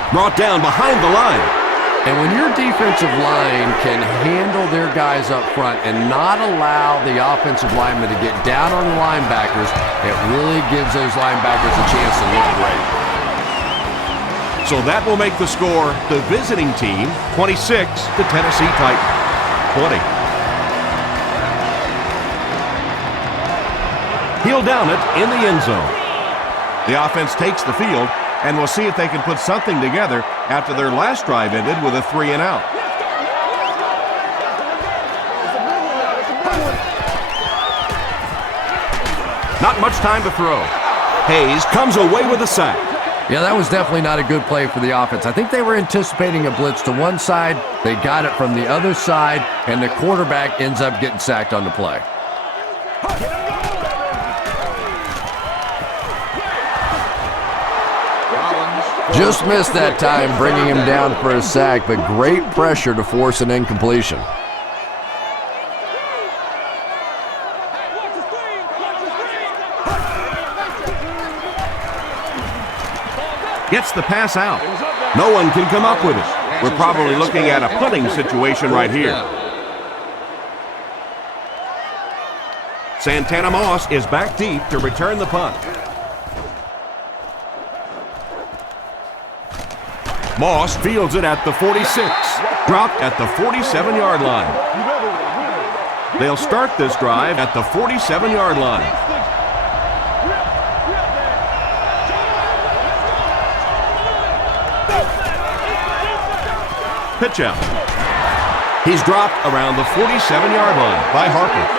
Brought down behind the line. And when your defensive line can handle their guys up front and not allow the offensive linemen to get down on the linebackers, it really gives those linebackers a chance to look great. So that will make the score the visiting team 26 to Tennessee Titans 20. He'll down it in the end zone. The offense takes the field, and we'll see if they can put something together after their last drive ended with a 3 and out. Not much time to throw. Hayes comes away with a sack. Yeah, that was definitely not a good play for the offense. I think they were anticipating a blitz to one side. They got it from the other side, and the quarterback ends up getting sacked on the play. Just missed that time, bringing him down for a sack, but great pressure to force an incompletion. Gets the pass out. No one can come up with it. We're probably looking at a punting situation right here. Santana Moss is back deep to return the punt. Moss fields it at the 46, dropped at the 47-yard line. They'll start this drive at the 47-yard line. Pitch out. He's dropped around the 47-yard line by Harper.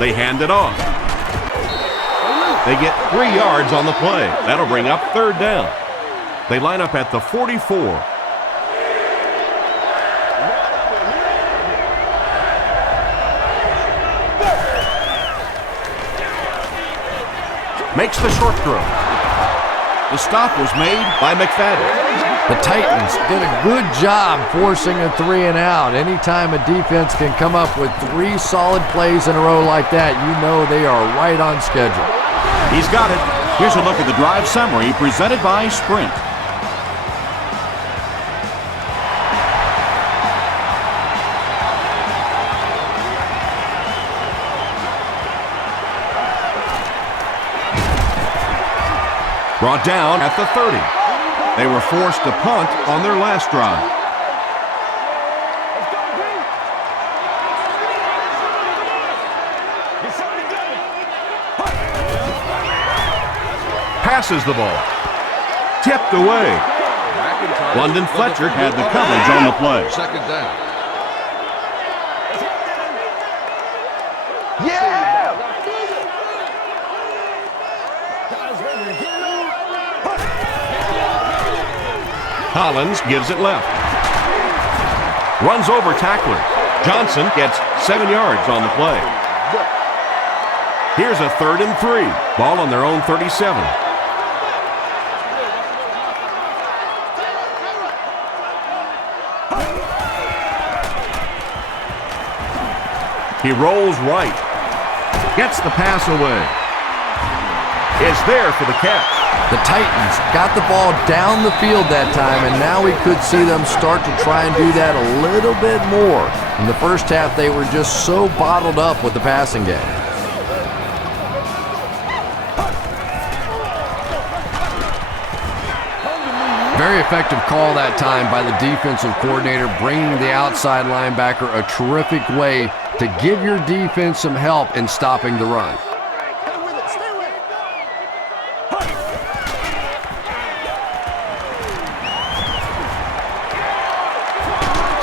They hand it off. They get 3 yards on the play. That'll bring up 3rd down. They line up at the 44. Makes the short throw. The stop was made by McFadden. The Titans did a good job forcing a 3 and out. Anytime a defense can come up with 3 solid plays in a row like that, you know they are right on schedule. He's got it. Here's a look at the drive summary presented by Sprint. Brought down at the 30. They were forced to punt on their last drive. Passes the ball. Tipped away. London Fletcher had the coverage on the play. 2nd down. Collins gives it left. Runs over tackler. Johnson gets 7 yards on the play. Here's a 3rd and 3. Ball on their own 37. He rolls right. Gets the pass away. Is there for the catch. The Titans got the ball down the field that time, and now we could see them start to try and do that a little bit more. In the first half, they were just so bottled up with the passing game. Very effective call that time by the defensive coordinator, bringing the outside linebacker a terrific way to give your defense some help in stopping the run.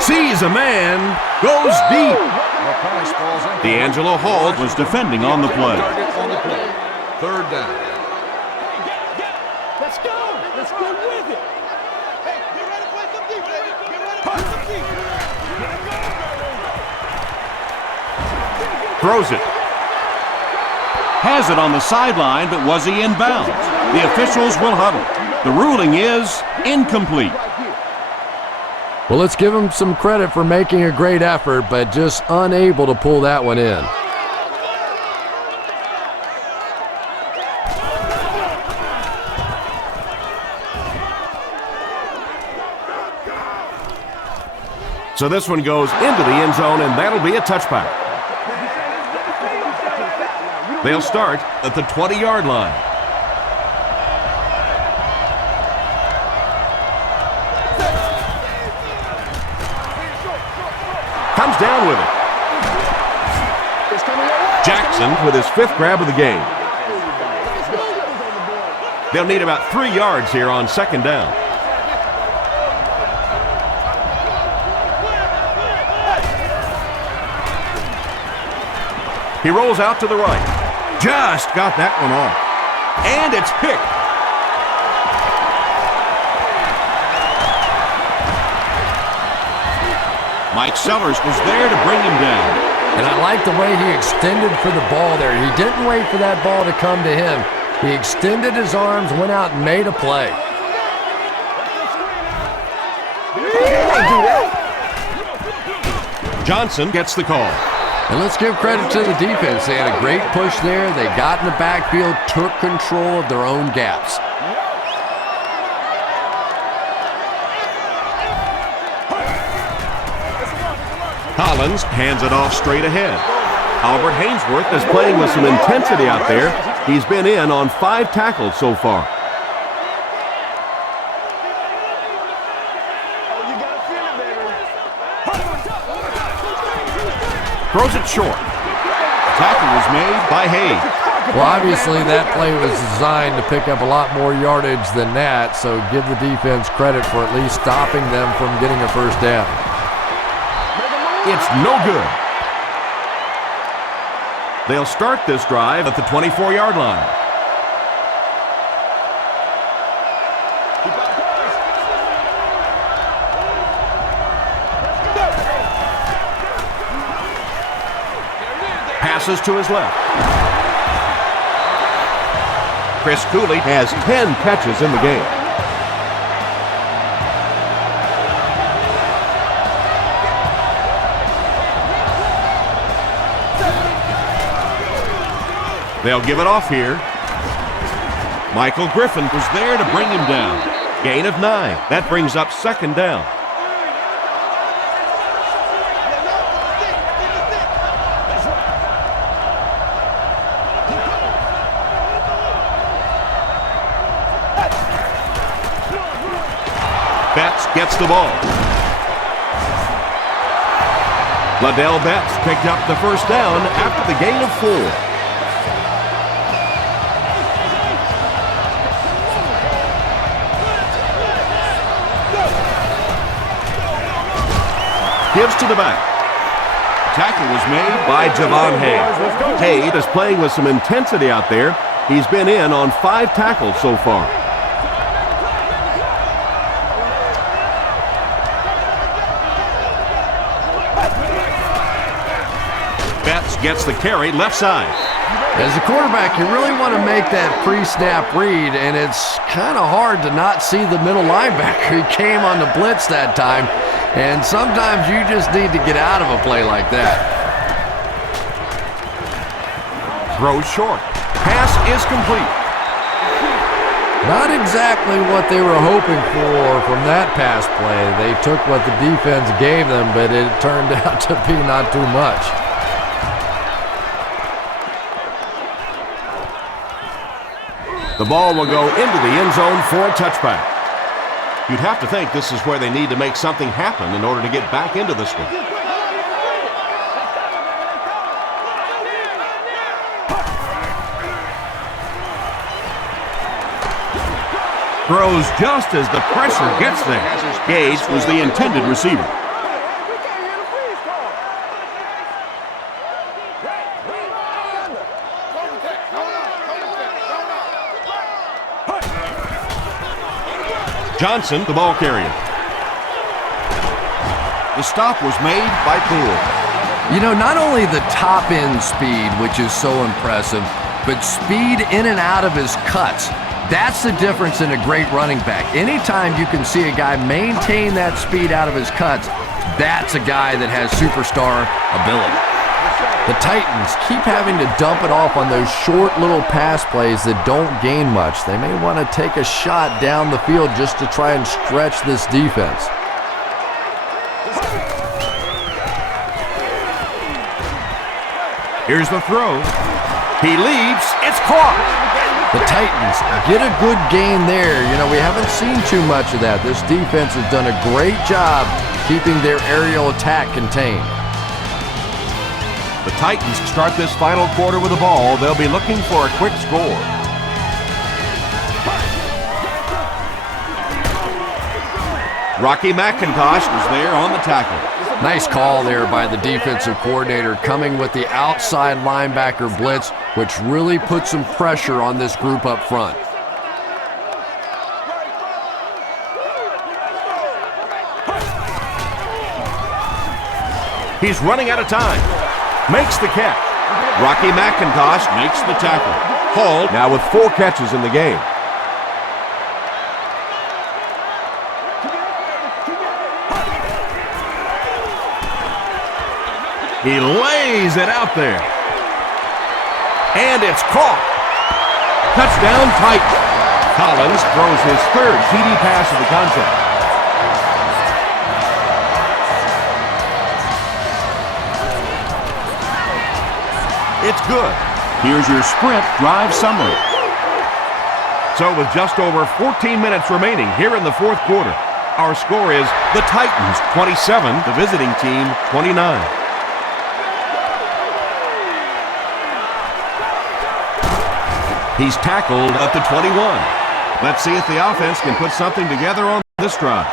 Sees a man, goes deep. D'Angelo Hall was defending on the play. 3rd down. Let's go. Let's go with it. Hey, get ready to play some deep, baby. Get ready to play some deep. Throws it. Has it on the sideline, but was he in bounds? The officials will huddle. The ruling is incomplete. Well, let's give him some credit for making a great effort, but just unable to pull that one in. So this one goes into the end zone, and that'll be a touchback. They'll start at the 20-yard line. Comes down with it. Jackson with his 5th grab of the game. They'll need about 3 yards here on 2nd down. He rolls out to the right. Just got that one off. And it's picked. Mike Sellers was there to bring him down. And I like the way he extended for the ball there. He didn't wait for that ball to come to him. He extended his arms, went out and made a play. Johnson gets the call. And let's give credit to the defense. They had a great push there. They got in the backfield, took control of their own gaps. Collins hands it off straight ahead. Albert Hainsworth is playing with some intensity out there. He's been in on 5 tackles so far. Throws it short. Tackle was made by Hayes. Well, obviously that play was designed to pick up a lot more yardage than that, so give the defense credit for at least stopping them from getting a first down. It's no good. They'll start this drive at the 24-yard line. Passes to his left. Chris Cooley has 10 catches in the game. They'll give it off here. Michael Griffin was there to bring him down. Gain of 9. That brings up 2nd down. Betts gets the ball. Liddell Betts picked up the first down after the gain of 4. Gives to the back. Tackle was made by Javon Hayes. Hayes is playing with some intensity out there. He's been in on 5 tackles so far. Betts gets the carry left side. As a quarterback, you really want to make that pre-snap read, and it's kind of hard to not see the middle linebacker. He came on the blitz that time, and sometimes you just need to get out of a play like that. Throws short. Pass is complete. Not exactly what they were hoping for from that pass play. They took what the defense gave them, but it turned out to be not too much. The ball will go into the end zone for a touchback. You'd have to think this is where they need to make something happen in order to get back into this one. Throws just as the pressure gets there. Gage was the intended receiver. Johnson, the ball carrier. The stop was made by Poole. You know, not only the top end speed, which is so impressive, but speed in and out of his cuts. That's the difference in a great running back. Anytime you can see a guy maintain that speed out of his cuts, that's a guy that has superstar ability. The Titans keep having to dump it off on those short little pass plays that don't gain much. They may want to take a shot down the field just to try and stretch this defense. Here's the throw. He leaps. It's caught. The Titans get a good gain there. You know, we haven't seen too much of that. This defense has done a great job keeping their aerial attack contained. The Titans start this final quarter with the ball. They'll be looking for a quick score. Rocky McIntosh is there on the tackle. Nice call there by the defensive coordinator, coming with the outside linebacker blitz, which really put some pressure on this group up front. He's running out of time. Makes the catch. Rocky McIntosh makes the tackle. Hall now with 4 catches in the game. He lays it out there. And it's caught. Touchdown Titans. Collins throws his 3rd TD pass of the contest. It's good. Here's your sprint drive summary. So with just over 14 minutes remaining here in the 4th quarter, our score is the Titans 27, the visiting team 29. He's tackled at the 21. Let's see if the offense can put something together on this drive.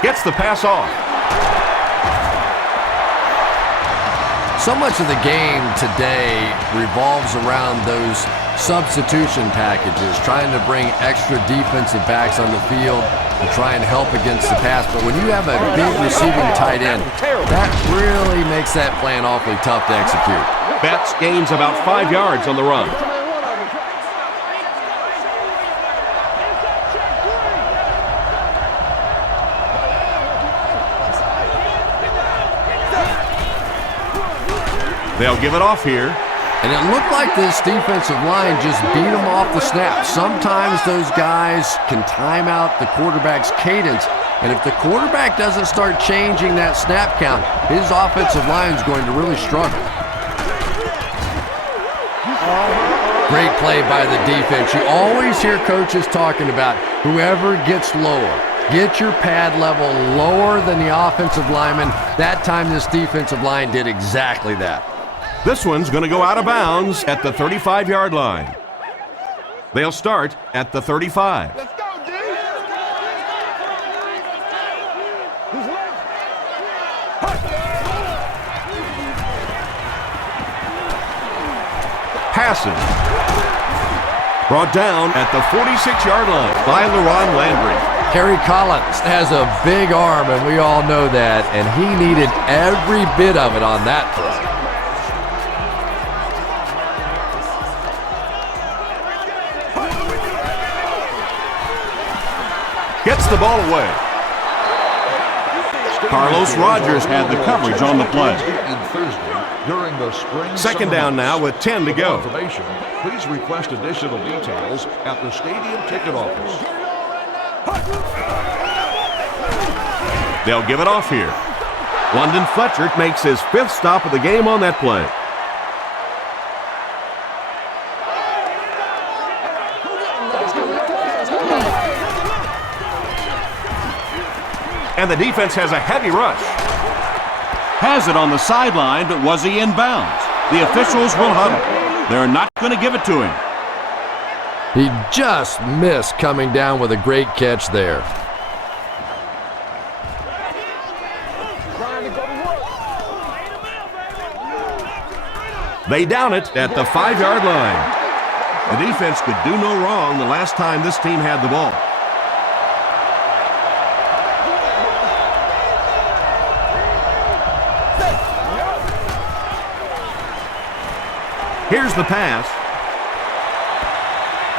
Gets the pass off. So much of the game today revolves around those substitution packages, trying to bring extra defensive backs on the field to try and help against the pass. But when you have a big receiving tight end, that really makes that plan awfully tough to execute. Betts gains about 5 yards on the run. They'll give it off here. And it looked like this defensive line just beat them off the snap. Sometimes those guys can time out the quarterback's cadence. And if the quarterback doesn't start changing that snap count, his offensive line is going to really struggle. Great play by the defense. You always hear coaches talking about whoever gets lower. Get your pad level lower than the offensive lineman. That time this defensive line did exactly that. This one's going to go out of bounds at the 35-yard line. They'll start at the 35. Let's go, D. Passes. Brought down at the 46-yard line by LaRon Landry. Kerry Collins has a big arm, and we all know that, and he needed every bit of it on that throw. Gets the ball away. Carlos Rogers had the coverage on the play. And Thursday during the spring. Second down now with 10 to go. For more information, please request additional details at the stadium ticket office. They'll give it off here. London Fletcher makes his 5th stop of the game on that play. And the defense has a heavy rush. Has it on the sideline, but was he in bounds? The officials will huddle. They're not going to give it to him. He just missed coming down with a great catch there. They down it at the 5-yard line. The defense could do no wrong the last time this team had the ball. Here's the pass.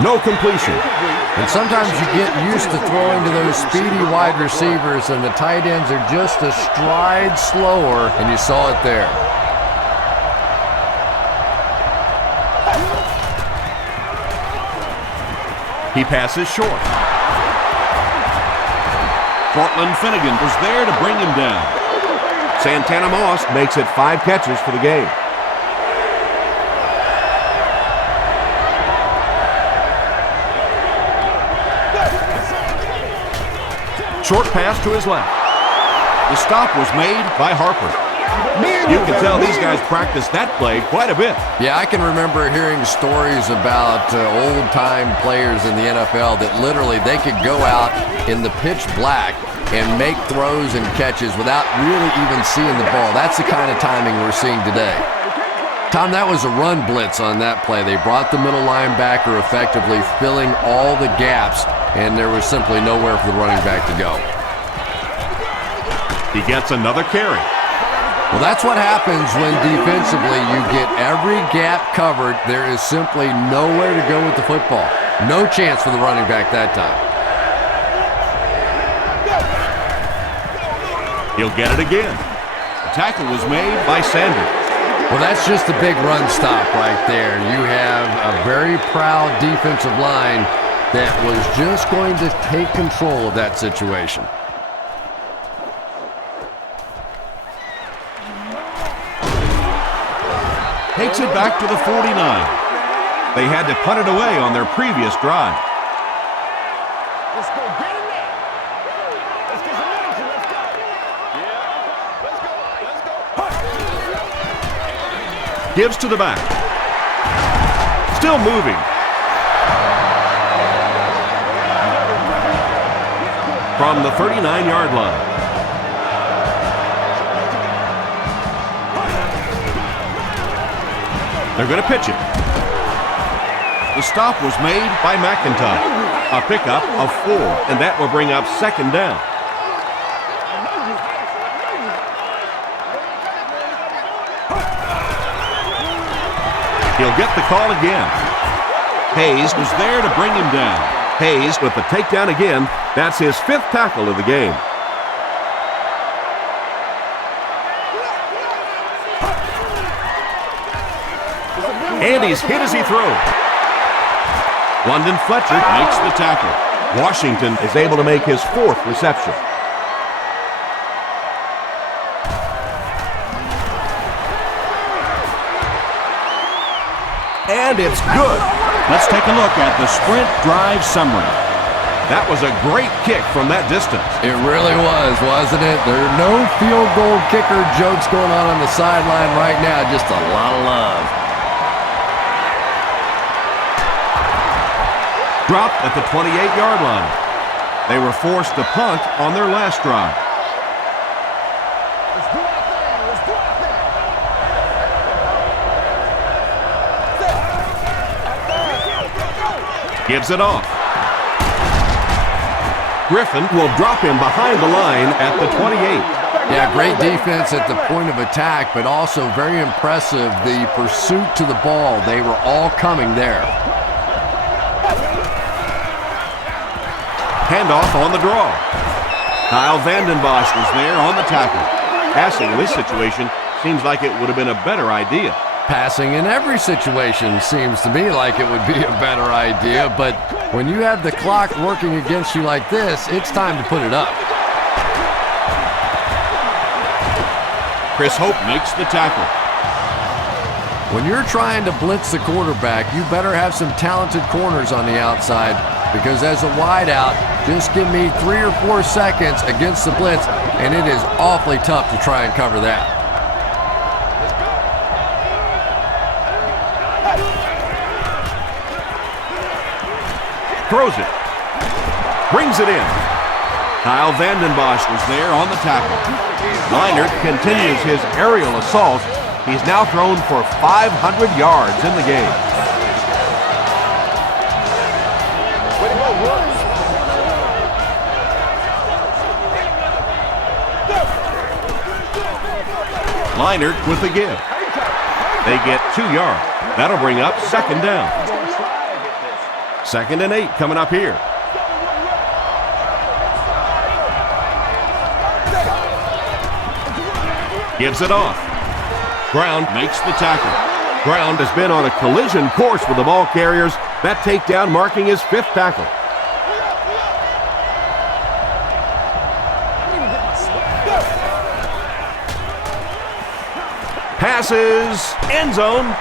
No completion. And sometimes you get used to throwing to those speedy wide receivers, and the tight ends are just a stride slower, and you saw it there. He passes short. Cortland Finnegan was there to bring him down. Santana Moss makes it 5 catches for the game. Short pass to his left. The stop was made by Harper. You can tell these guys practice that play quite a bit. Yeah, I can remember hearing stories about old-time players in the NFL that literally they could go out in the pitch black and make throws and catches without really even seeing the ball. That's the kind of timing we're seeing today. Tom, that was a run blitz on that play. They brought the middle linebacker effectively, filling all the gaps, and there was simply nowhere for the running back to go. He gets another carry. Well, that's what happens when defensively you get every gap covered. There is simply nowhere to go with the football. No chance for the running back that time. He'll get it again. The tackle was made by Sanders. Well, that's just a big run stop right there. You have a very proud defensive line that was just going to take control of that situation. Takes it back to the 49. They had to punt it away on their previous drive. Let's go, get in there. Let's get some energy. Let's go. Yeah, let's go. Gives to the back. Still moving. From the 39-yard line. They're going to pitch it. The stop was made by McIntyre. A pickup of 4, and that will bring up 2nd down. He'll get the call again. Hayes was there to bring him down. Hayes with the takedown again. That's his 5th tackle of the game. And he's hit as he throws. London Fletcher makes the tackle. Washington is able to make his 4th reception. And it's good. Let's take a look at the sprint drive summary. That was a great kick from that distance. It really was, wasn't it? There are no field goal kicker jokes going on the sideline right now. Just a lot of love. Dropped at the 28-yard line. They were forced to punt on their last drive. Let's do our thing. Let's do our thing. Gives it off. Griffin will drop him behind the line at the 28. Yeah, great defense at the point of attack, but also very impressive the pursuit to the ball. They were all coming there. Handoff on the draw. Kyle Vanden Bosch was there on the tackle. Passing in this situation seems like it would have been a better idea. Passing in every situation seems to me like it would be a better idea, but when you have the clock working against you like this, it's time to put it up. Chris Hope makes the tackle. When you're trying to blitz the quarterback, you better have some talented corners on the outside, because as a wideout, just give me 3 or 4 seconds against the blitz, and it is awfully tough to try and cover that. Throws it. Brings it in. Kyle Vanden Bosch was there on the tackle. Leinart continues his aerial assault. He's now thrown for 500 yards in the game. Leinert with the give. They get 2 yards. That'll bring up second down. 2nd and 8 coming up here. Gives it off. Brown makes the tackle. Brown has been on a collision course with the ball carriers. That takedown marking his 5th tackle. Passes, end zone.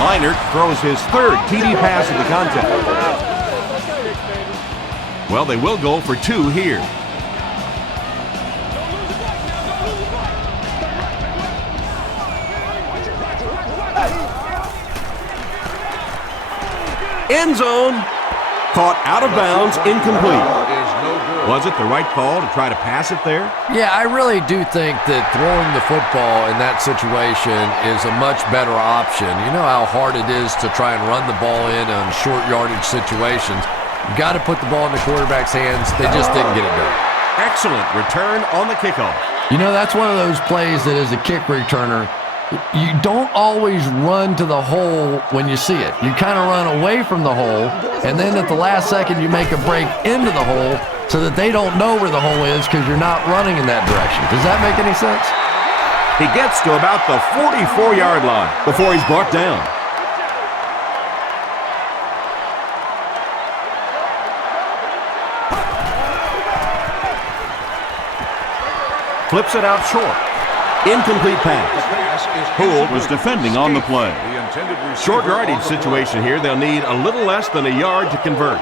Leinert throws his 3rd TD pass of the contest. Well, they will go for 2 here. End zone. Caught out of bounds, incomplete. Was it the right call to try to pass it there? Yeah, I really do think that throwing the football in that situation is a much better option. You know how hard it is to try and run the ball in on short yardage situations. You got to put the ball in the quarterback's hands. They just didn't get it done. Excellent return on the kickoff. You know, that's one of those plays that as a kick returner, you don't always run to the hole when you see it. You kind of run away from the hole, and then at the last second you make a break into the hole so that they don't know where the hole is because you're not running in that direction. Does that make any sense? He gets to about the 44-yard line before he's brought down. Flips it out short. Incomplete pass. Poole was defending on the play. Short yardage situation here. They'll need a little less than a yard to convert.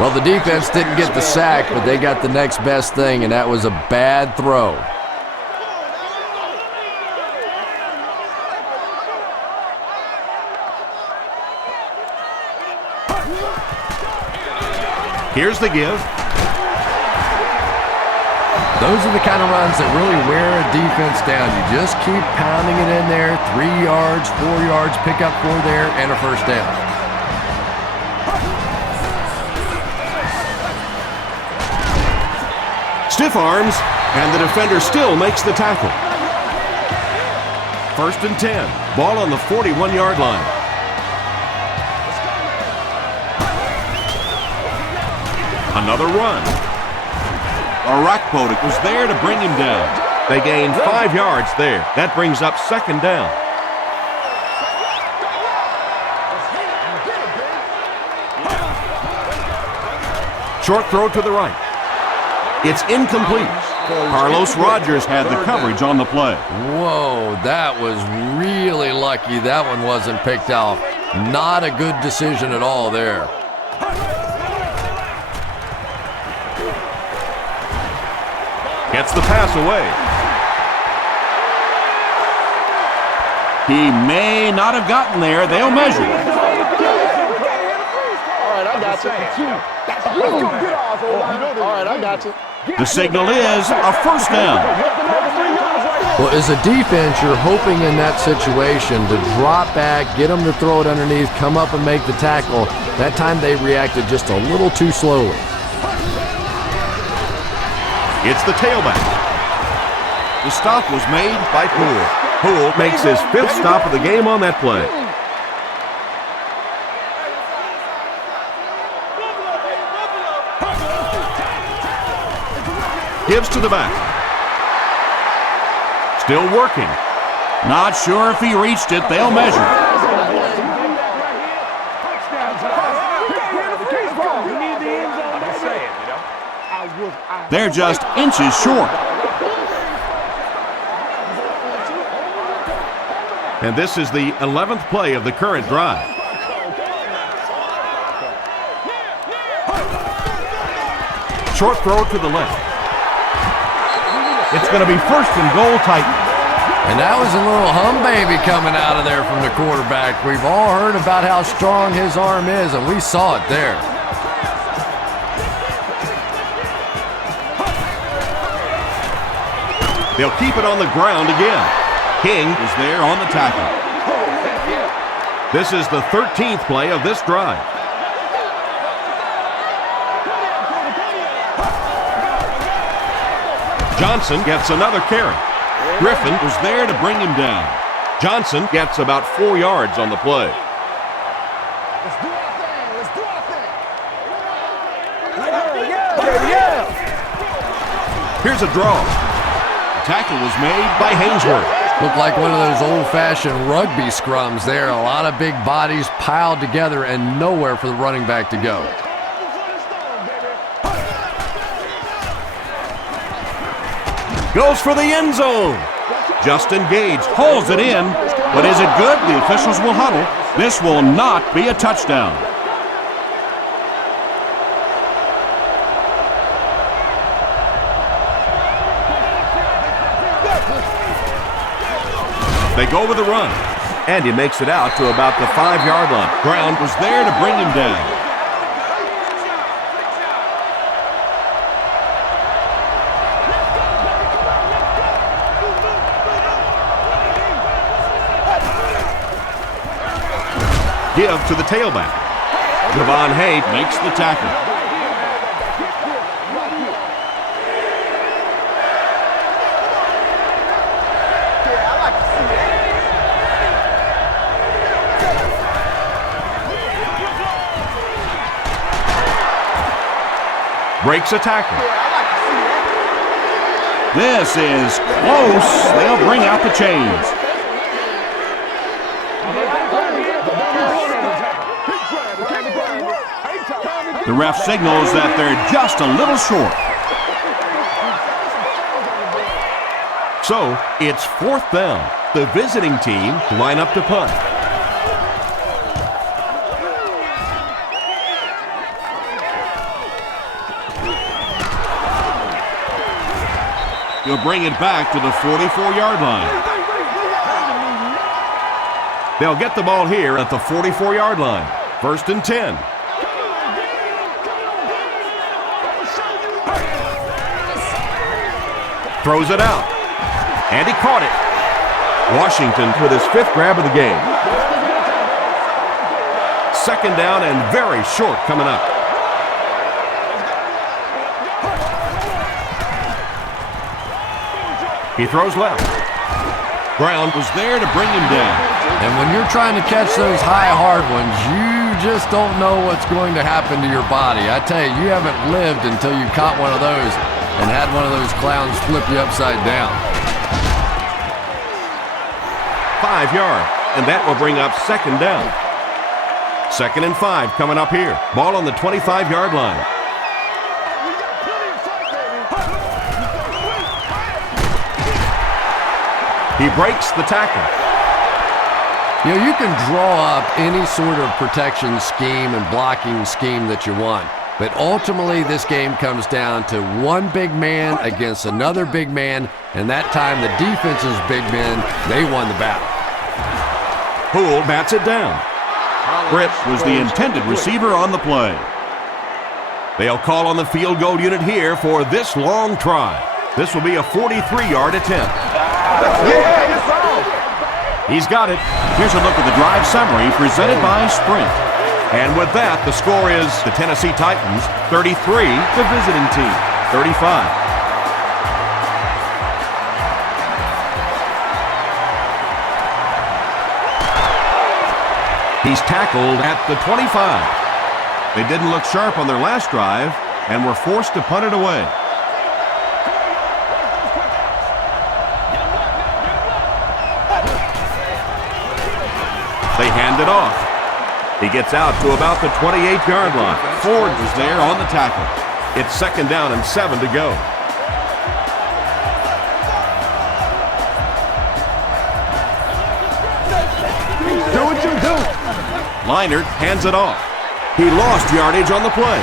Well, the defense didn't get the sack, but they got the next best thing, and that was a bad throw. Here's the give. Those are the kind of runs that really wear a defense down. You just keep pounding it in there. 3 yards, 4 yards, pick up 4 there, and a first down. Stiff arms, and the defender still makes the tackle. 1st and 10. Ball on the 41-yard line. Another run. Arakpo was there to bring him down. They gain 5 yards there. That brings up second down. Short throw to the right. It's incomplete. Carlos Rogers had the coverage on the play. Whoa, that was really lucky. That one wasn't picked off. Not a good decision at all there. Gets the pass away. He may not have gotten there. They'll measure. All right, I got you. All right, I got you. The signal is a first down. Well, as a defense, you're hoping in that situation to drop back, get them to throw it underneath, come up and make the tackle. That time they reacted just a little too slowly. It's the tailback. The stop was made by Poole. Poole makes his 5th stop of the game on that play. Gives to the back. Still working. Not sure if he reached it. They'll measure. They're just inches short. And this is the 11th play of the current drive. Short throw to the left. It's going to be 1st and goal, Titans. And that was a little hum baby coming out of there from the quarterback. We've all heard about how strong his arm is, and we saw it there. They'll keep it on the ground again. King is there on the tackle. This is the 13th play of this drive. Johnson gets another carry. Griffin Was there to bring him down. Johnson gets about 4 yards on the play. Let's do our thing. Let's do our thing. Here's a draw. The tackle was made by Hainsworth. Looked like one of those old-fashioned rugby scrums there. A lot of big bodies piled together and nowhere for the running back to go. Goes for the end zone. Just engaged. Pulls it in, but is it good? The officials will huddle. This will not be a touchdown. They go with the run. And he makes it out to about the 5-yard line. Brown was there to bring him down. Give to the tailback. Javon Hay Makes the tackle. breaks a tackle. This is close. They'll bring out the chains. The ref signals that they're just a little short. So, it's 4th down. The visiting team line up to punt. He'll bring it back to the 44-yard line. They'll get the ball here at the 44-yard line. 1st and 10. Throws it out. And he caught it. Washington with his 5th grab of the game. 2nd down and very short coming up. He throws left. Brown was there to bring him down. And when you're trying to catch those high, hard ones, you just don't know what's going to happen to your body. I tell you, you haven't lived until you caught one of those and had one of those clowns flip you upside down. 5 yards, and that will bring up 2nd down. 2nd and 5 coming up here. Ball on the 25-yard line. He breaks the tackle. You know, you can draw up any sort of protection scheme and blocking scheme that you want, but ultimately this game comes down to one big man against another big man, and that time the defense's big men, they won the battle. Poole bats it down. Britt was the intended receiver on the play. They'll call on the field goal unit here for this long try. This will be a 43-yard attempt. He's got it. Here's a look at the drive summary presented by Sprint. And with that, the score is the Tennessee Titans 33, the visiting team 35. He's tackled at the 25. They didn't look sharp on their last drive and were forced to punt it away. They hand it off. He gets out to about the 28-yard line. Ford was there on the tackle. It's 2nd down and 7 to go. Do what you do. Leinart hands it off. He lost yardage on the play.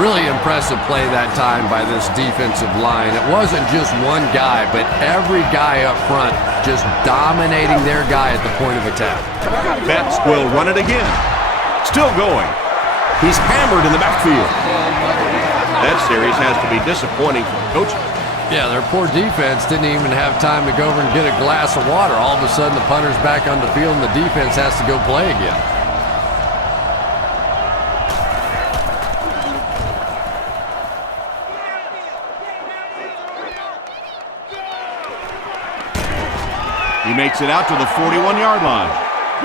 Really impressive play that time by this defensive line. It wasn't just one guy, but every guy up front just dominating their guy at the point of attack. Betts will run it again. Still going. He's hammered in the backfield. That series has to be disappointing for the coaches. Yeah, their poor defense didn't even have time to go over and get a glass of water. All of a sudden, the punter's back on the field and the defense has to go play again. makes it out to the 41-yard line.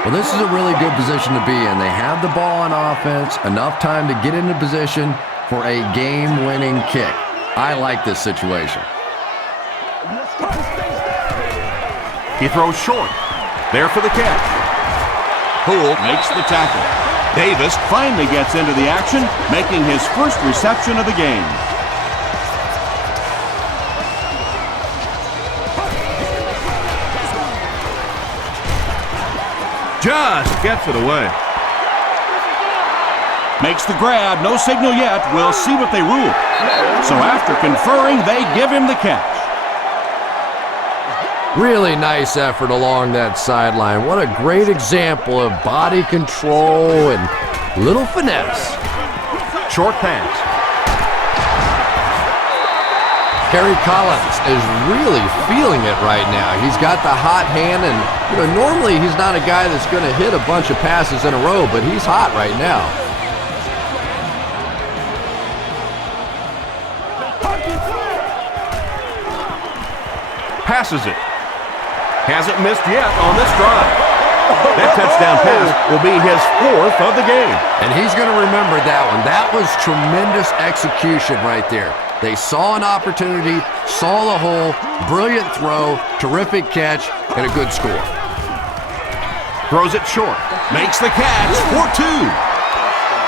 Well, this is a really good position to be in. They have the ball on offense, enough time to get into position for a game-winning kick. I like this situation. He throws short. There for the catch. Poole makes the tackle. Davis finally gets into the action, making his first reception of the game. Just gets it away. Makes the grab, no signal yet. We'll see what they rule. So after conferring, they give him the catch. Really nice effort along that sideline. What a great example of body control and little finesse. Short pass. Kerry Collins is really feeling it right now. He's got the hot hand, and normally he's not a guy that's going to hit a bunch of passes in a row, but he's hot right now. Passes it. Hasn't missed yet on this drive. That touchdown pass will be his 4th of the game. And he's going to remember that one. That was tremendous execution right there. They saw an opportunity, saw the hole, brilliant throw, terrific catch, and a good score. Throws it short. Makes the catch for 2.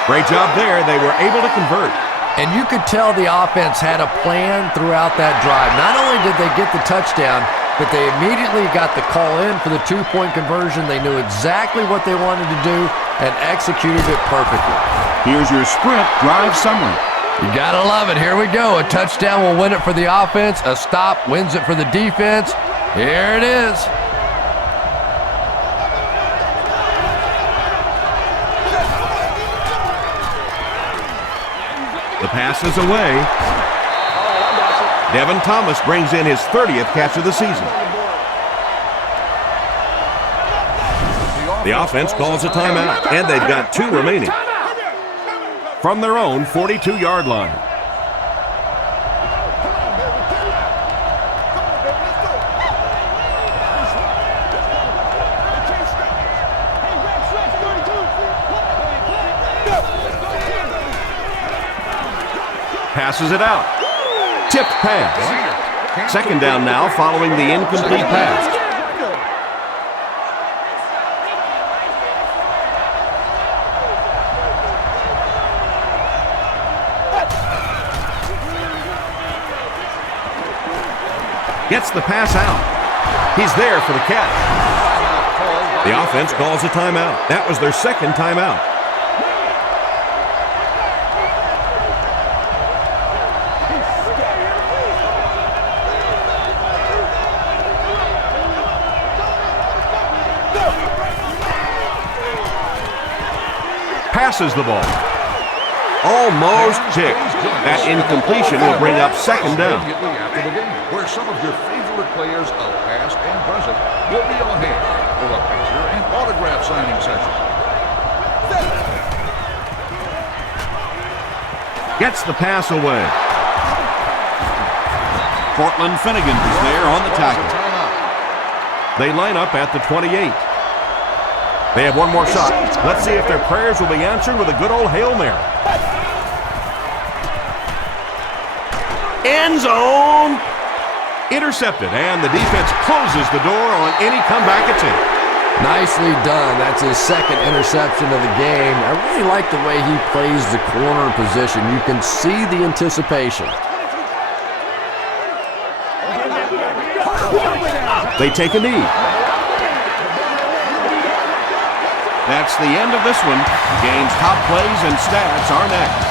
Great job there. They were able to convert. And you could tell the offense had a plan throughout that drive. Not only did they get the touchdown, but they immediately got the call in for the 2-point conversion. They knew exactly what they wanted to do and executed it perfectly. Here's your sprint drive summary. You gotta love it. Here we go. A touchdown will win it for the offense. A stop wins it for the defense. Here it is. The pass is away. Devin Thomas brings in his 30th catch of the season. The offense calls a timeout, and they've got 2 remaining. From their own 42-yard line. Passes it out. Tipped pass. Second down now following the incomplete pass. Gets the pass out. He's there for the catch. The offense calls a timeout. That was their second timeout. Passes the ball. Almost ticked. That incompletion will bring up second down. After the game, where some of your favorite players of past and present will be on hand for a picture and autograph signing session. Gets the pass away. Cortland Finnegan is there on the tackle. They line up at the 28. They have one more shot. Let's see if their prayers will be answered with a good old Hail Mary. End zone! Intercepted, and the defense closes the door on any comeback attempt. Nicely done. That's his second interception of the game. I really like the way he plays the corner position. You can see the anticipation. They take a knee. That's the end of this one. The game's top plays and stats are next.